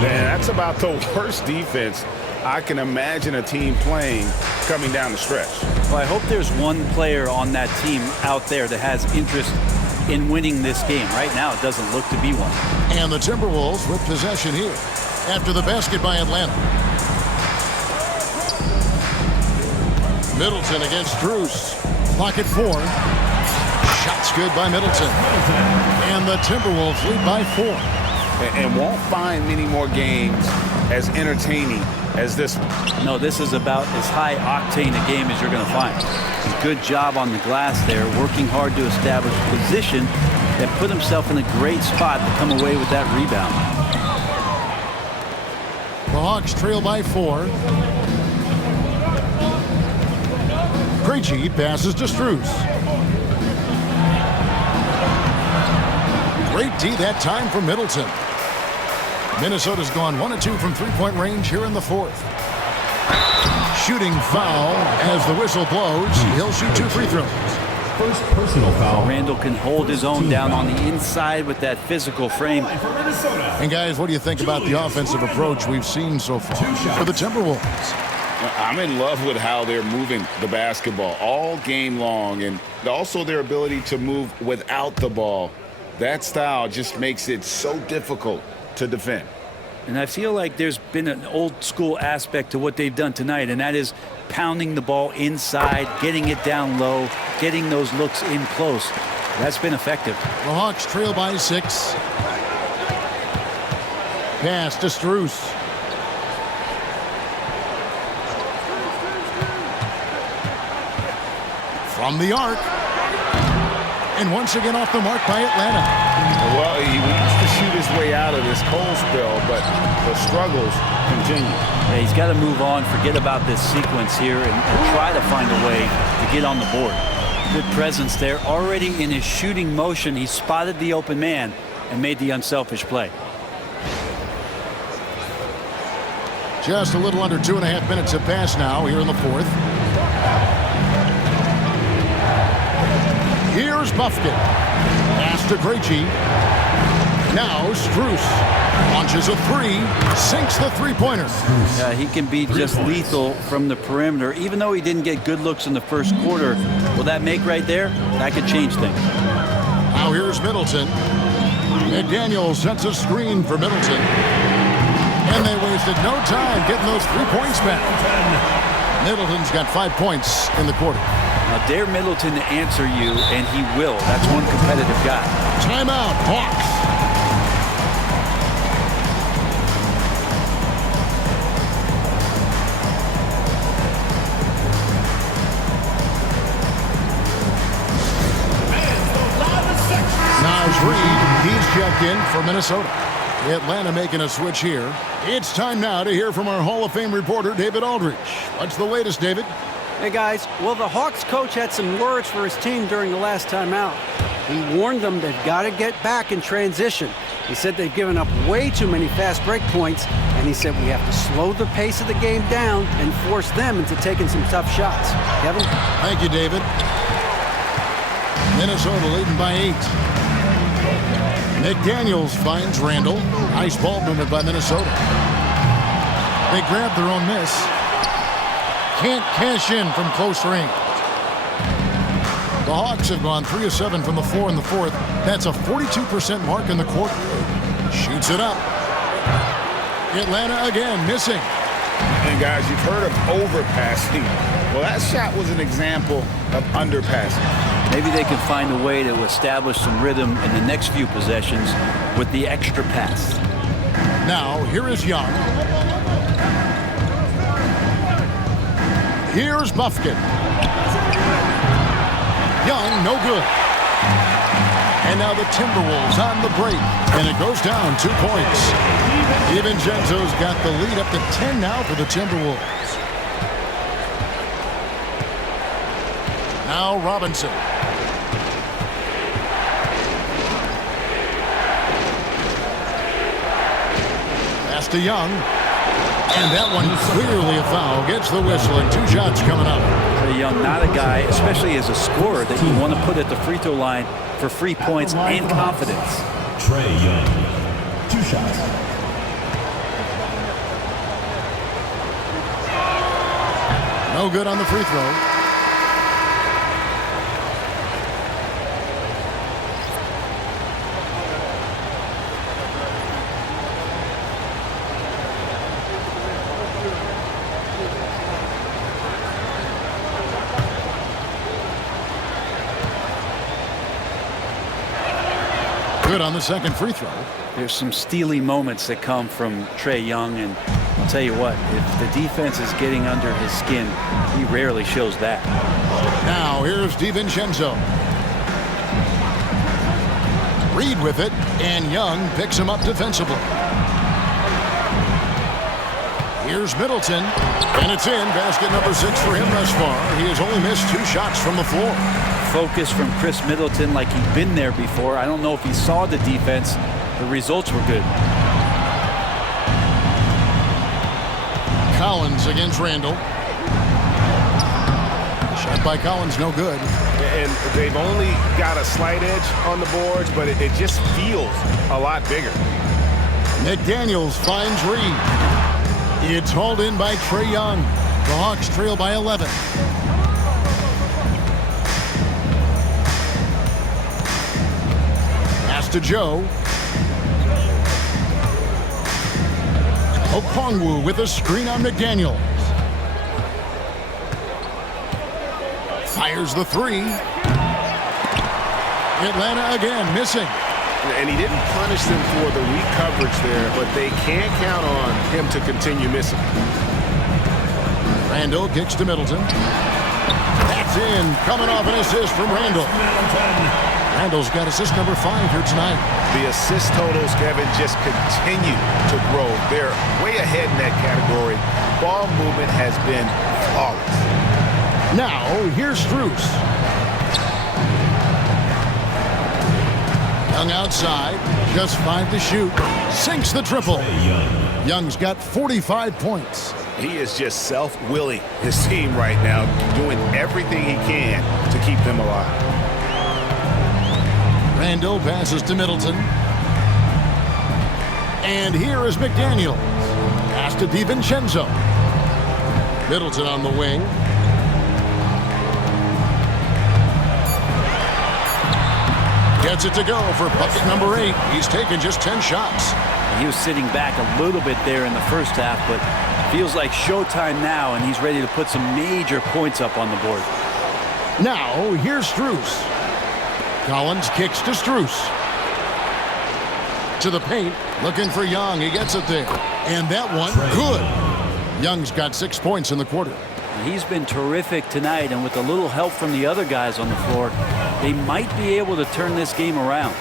Man, that's about the worst defense I can imagine a team playing coming down the stretch. Well, I hope there's one player on that team out there that has interest in winning this game. Right now, it doesn't look to be one. And the Timberwolves with possession here after the basket by Atlanta. Middleton against Strus. Pocket 4. Shots good by Middleton. And the Timberwolves lead by 4. And won't find many more games as entertaining as this one. No, this is about as high octane a game as you're going to find. Good job on the glass there, working hard to establish position and put himself in a great spot to come away with that rebound. The Hawks trail by 4. Krejci passes to Strus. Great D that time from Middleton. Minnesota's gone 1 of 2 from 3-point range here in the 4th. Shooting foul as the whistle blows. He'll shoot 2 free throws. First personal foul. Randle can hold his own down on the inside with that physical frame. And guys, what do you think about the offensive approach we've seen so far for the Timberwolves? I'm in love with how they're moving the basketball all game long, and also their ability to move without the ball. That style just makes it so difficult to defend. And I feel like there's been an old school aspect to what they've done tonight, and that is pounding the ball inside, getting it down low, getting those looks in close. That's been effective. The Hawks trail by 6. Pass to Strus. From the arc. And once again off the mark by Atlanta. Well, he wants to shoot his way out of this cold spell, but the struggles continue. Yeah, he's got to move on, forget about this sequence here, and try to find a way to get on the board. Good presence there. Already in his shooting motion, he spotted the open man and made the unselfish play. Just a little under 2.5 minutes have passed now here in the fourth. Here's Buffkin. Pass to Krejci. Now Strus launches a three, sinks the three-pointer. Yeah, he can be just lethal from the perimeter. Even though he didn't get good looks in the first quarter, will that make right there? That could change things. Now here's Middleton. McDaniel sets a screen for Middleton. And they wasted no time getting those 3 points back. Middleton's got 5 points in the quarter. Now dare Middleton to answer you, and he will. That's one competitive guy. Timeout, Hawks. Naz Reid, he's checked in for Minnesota. Atlanta making a switch here. It's time now to hear from our Hall of Fame reporter, David Aldridge. What's the latest, David? Hey, guys. Well, the Hawks coach had some words for his team during the last timeout. He warned them they've got to get back in transition. He said they've given up way too many fast break points, and he said we have to slow the pace of the game down and force them into taking some tough shots. Kevin? Thank you, David. Minnesota leading by 8. McDaniels finds Randall. Nice ball movement by Minnesota. They grab their own miss. Can't cash in from close range. The Hawks have gone 3 of 7 from the floor in the fourth. That's a 42% mark in the quarter. Shoots it up. Atlanta again missing. And guys, you've heard of overpassing. Well, that shot was an example of underpassing. Maybe they can find a way to establish some rhythm in the next few possessions with the extra pass. Now, here is Young. Here's Buffkin. Young, no good. And now the Timberwolves on the break. And it goes down 2 points. DiVincenzo's got the lead up to 10 now for the Timberwolves. Now Robinson. Pass to Young. And that one clearly a foul. Gets the whistle and 2 shots coming up. Trae Young, not a guy, especially as a scorer, that you want to put at the free throw line for free points and confidence. Trae Young, 2 shots. No good on the free throw. Good on the second free throw. There's some steely moments that come from Trae Young, and I'll tell you what, if the defense is getting under his skin, he rarely shows that. Now here's DiVincenzo. Reid with it, and Young picks him up defensively. Here's Middleton, and it's in. Basket number 6 for him thus far. He has only missed 2 shots from the floor. Focus from Chris Middleton like he'd been there before. I don't know if he saw the defense. The results were good. Collins against Randall. Shot by Collins, no good. And they've only got a slight edge on the boards, but it just feels a lot bigger. McDaniels finds Reid. It's hauled in by Trae Young. The Hawks trail by 11. Pass to Joe. Okongwu with a screen on McDaniels. Fires the 3. Atlanta again missing. And he didn't punish them for the weak coverage there, but they can't count on him to continue missing. Randall kicks to Middleton. That's in. Coming off an assist from Randall. Randall's got assist number 5 here tonight. The assist totals, Kevin, just continue to grow. They're way ahead in that category. Ball movement has been flawless. Now, here's Strus. Young outside, just 5 to shoot. Sinks the triple. Young's got 45 points. He is just self-willing his team right now, doing everything he can to keep them alive. Randall passes to Middleton. And here is McDaniel. Pass to DiVincenzo. Middleton on the wing. Gets it to go for bucket number 8. He's taken just 10 shots. He was sitting back a little bit there in the first half, but feels like showtime now, and he's ready to put some major points up on the board. Now, here's Strus. Collins kicks to Strus. To the paint, looking for Young. He gets it there. And that one, good. Young's got 6 points in the quarter. He's been terrific tonight, and with a little help from the other guys on the floor, they might be able to turn this game around.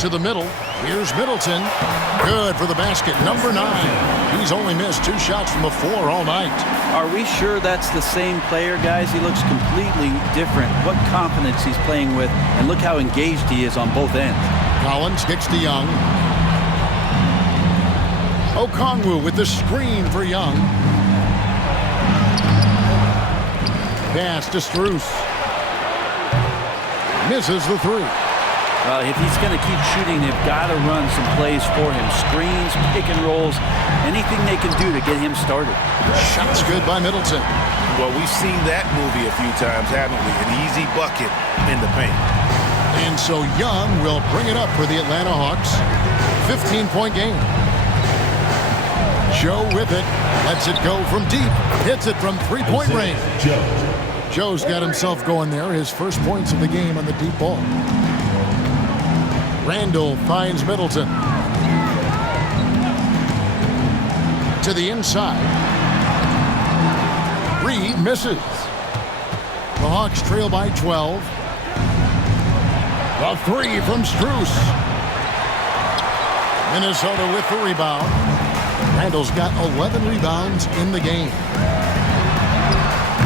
To the middle, here's Middleton. Good for the basket, number 9. He's only missed 2 shots from the floor all night. Are we sure that's the same player, guys? He looks completely different. What confidence he's playing with, and look how engaged he is on both ends. Collins kicks to Young. Okongwu with the screen for Young. Pass to Strus. Misses the 3. If he's going to keep shooting, they've got to run some plays for him. Screens, pick and rolls, anything they can do to get him started. Shot's good by Middleton. Well, we've seen that movie a few times, haven't we? An easy bucket in the paint. And so Young will bring it up for the Atlanta Hawks. 15-point game. Joe with it. Lets it go from deep. Hits it from 3-point range. Joe's got himself going there. His first points of the game on the deep ball. Randall finds Middleton. To the inside. Reed misses. The Hawks trail by 12. A 3 from Strus. Minnesota with the rebound. Randall's got 11 rebounds in the game.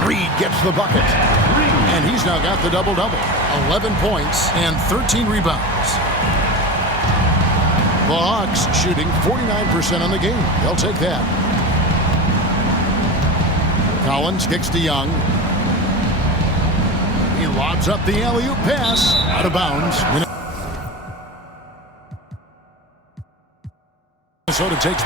Reed gets the bucket. And he's now got the double-double. 11 points and 13 rebounds. The Hawks shooting 49% on the game. They'll take that. Collins kicks to Young. He lobs up the alley-oop pass. Out of bounds. Minnesota takes.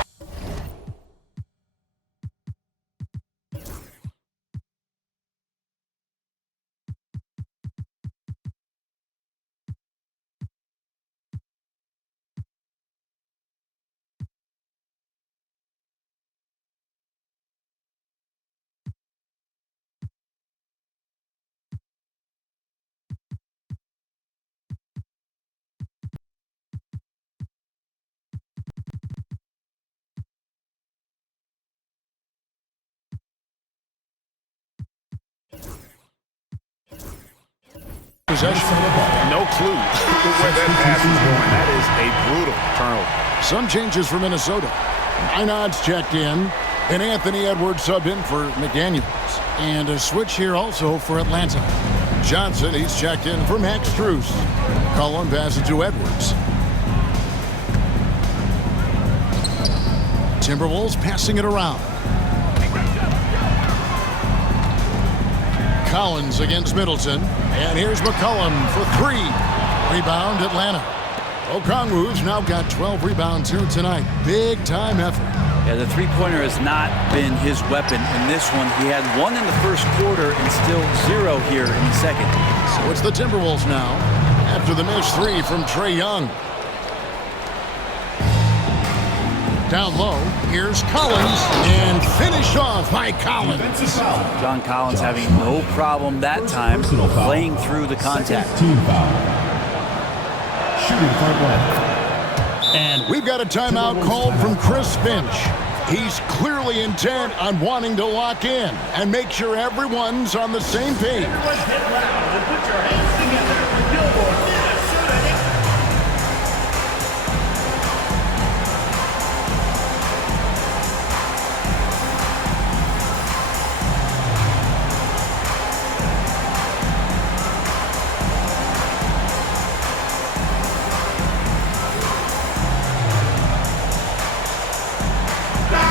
Possession. No clue where that pass is going. That is a brutal turnover. Some changes for Minnesota. Einod's checked in, and Anthony Edwards subbed in for McDaniels. And a switch here also for Atlanta. Johnson, he's checked in for Max Strus. Cullen passes to Edwards. Timberwolves passing it around. Collins against Middleton. And here's McCollum for 3. Rebound, Atlanta. Okongwu's now got 12 rebounds here tonight. Big-time effort. Yeah, the three-pointer has not been his weapon in this one. He had 1 in the first quarter and still 0 here in the second. So it's the Timberwolves now after the missed 3 from Trae Young. Down low, here's Collins, and finished off by Collins. John Collins having no problem that time playing through the contact. Shooting front left. And we've got a timeout called from Chris Finch. He's clearly intent on wanting to lock in and make sure everyone's on the same page. Everyone get loud and put your hands together for Billboard, Minnesota.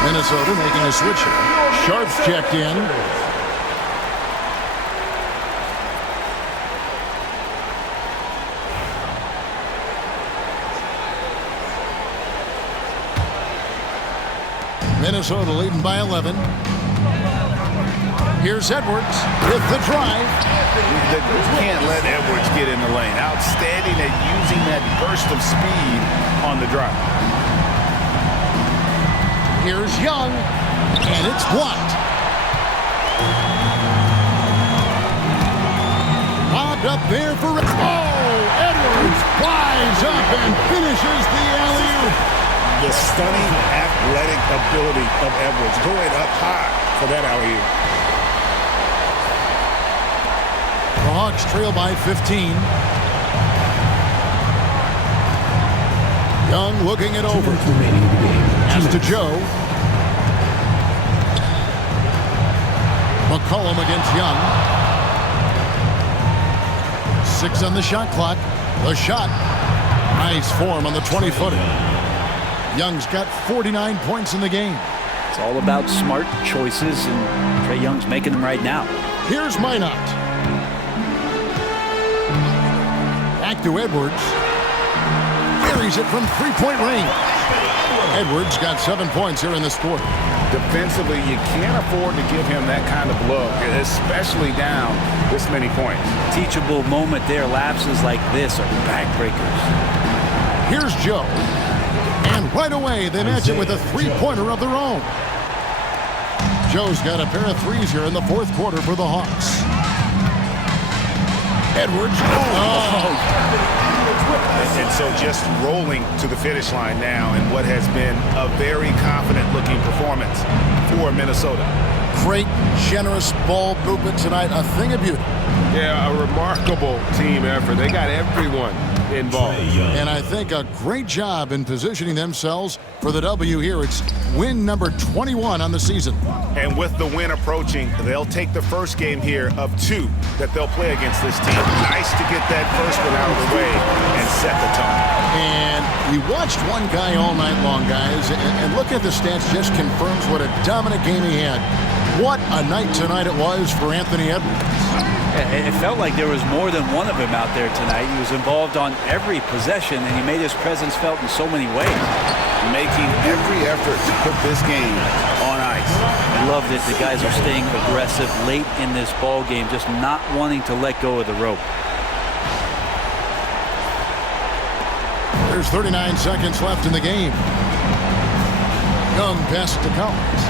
Minnesota making a switch here. Sharp's checked in. Minnesota leading by 11. Here's Edwards with the drive. You can't let Edwards get in the lane. Outstanding at using that burst of speed on the drive. Here's Young, and it's blocked. Bobbed up there for... Oh, Edwards flies up and finishes the alley-oop. The stunning athletic ability of Edwards going up high for that alley-oop. The Hawks trail by 15. Young looking it over. Pass to Joe. McCollum against Young. 6 on the shot clock. The shot. Nice form on the 20-footer. Young's got 49 points in the game. It's all about smart choices, and Trae Young's making them right now. Here's Minot. Back to Edwards. Carries it from three-point range. Edwards got 7 points here in this quarter. Defensively, you can't afford to give him that kind of look, especially down this many points. Teachable moment there. Lapses like this are backbreakers. Here's Joe. And right away, they match it with a three-pointer of their own. Joe's got a pair of threes here in the fourth quarter for the Hawks. Edwards. And so just rolling to the finish line now in what has been a very confident-looking performance for Minnesota. Great, generous ball movement tonight. A thing of beauty. Yeah, a remarkable team effort. They got everyone involved. And I think a great job in positioning themselves for the W here. It's win number 21 on the season. And with the win approaching, they'll take the first game here of 2 that they'll play against this team. Nice to get that first one out of the way and set the tone. And we watched one guy all night long, guys, and look at the stats, just confirms what a dominant game he had. What a night tonight it was for Anthony Edwards. It felt like there was more than one of him out there tonight. He was involved on every possession, and he made his presence felt in so many ways. Making every effort to put this game on ice. Loved it. The guys are staying aggressive late in this ball game, just not wanting to let go of the rope. There's 39 seconds left in the game. Young passes to Collins.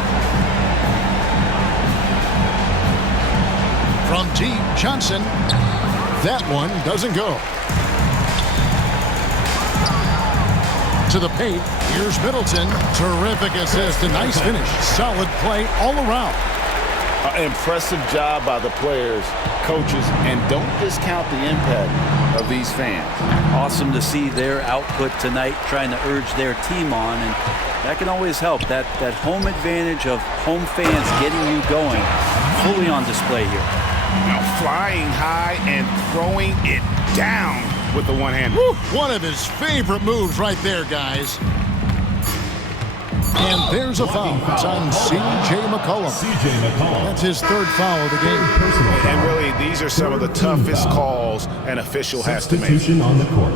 From deep, Johnson. That one doesn't go. To the paint. Here's Middleton. Terrific assist. A nice finish. Solid play all around. Impressive job by the players, coaches, and don't discount the impact of these fans. Awesome to see their output tonight, trying to urge their team on, and that can always help. That home advantage of home fans getting you going, fully on display here. Now flying high and throwing it down with the one hand. One of his favorite moves right there, guys. And there's a foul. It's on C.J. McCollum. That's his third foul of the game. And really, these are some of the toughest calls an official has to make. Substitution on the court.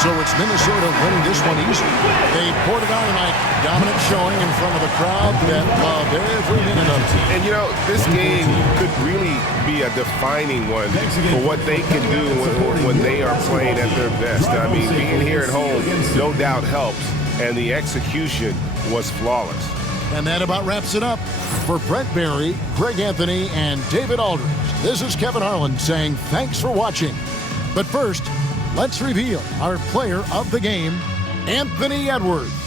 So it's Minnesota winning this one easily. They poured it on tonight. Dominant showing in front of the crowd that loved every minute of it. And, you know, this game could really be a defining one for what they can do when they are playing at their best. I mean, being here at home no doubt helps, and the execution was flawless. And that about wraps it up. For Brett Barry, Greg Anthony, and David Aldridge, this is Kevin Harlan saying thanks for watching. But first, let's reveal our player of the game Anthony Edwards.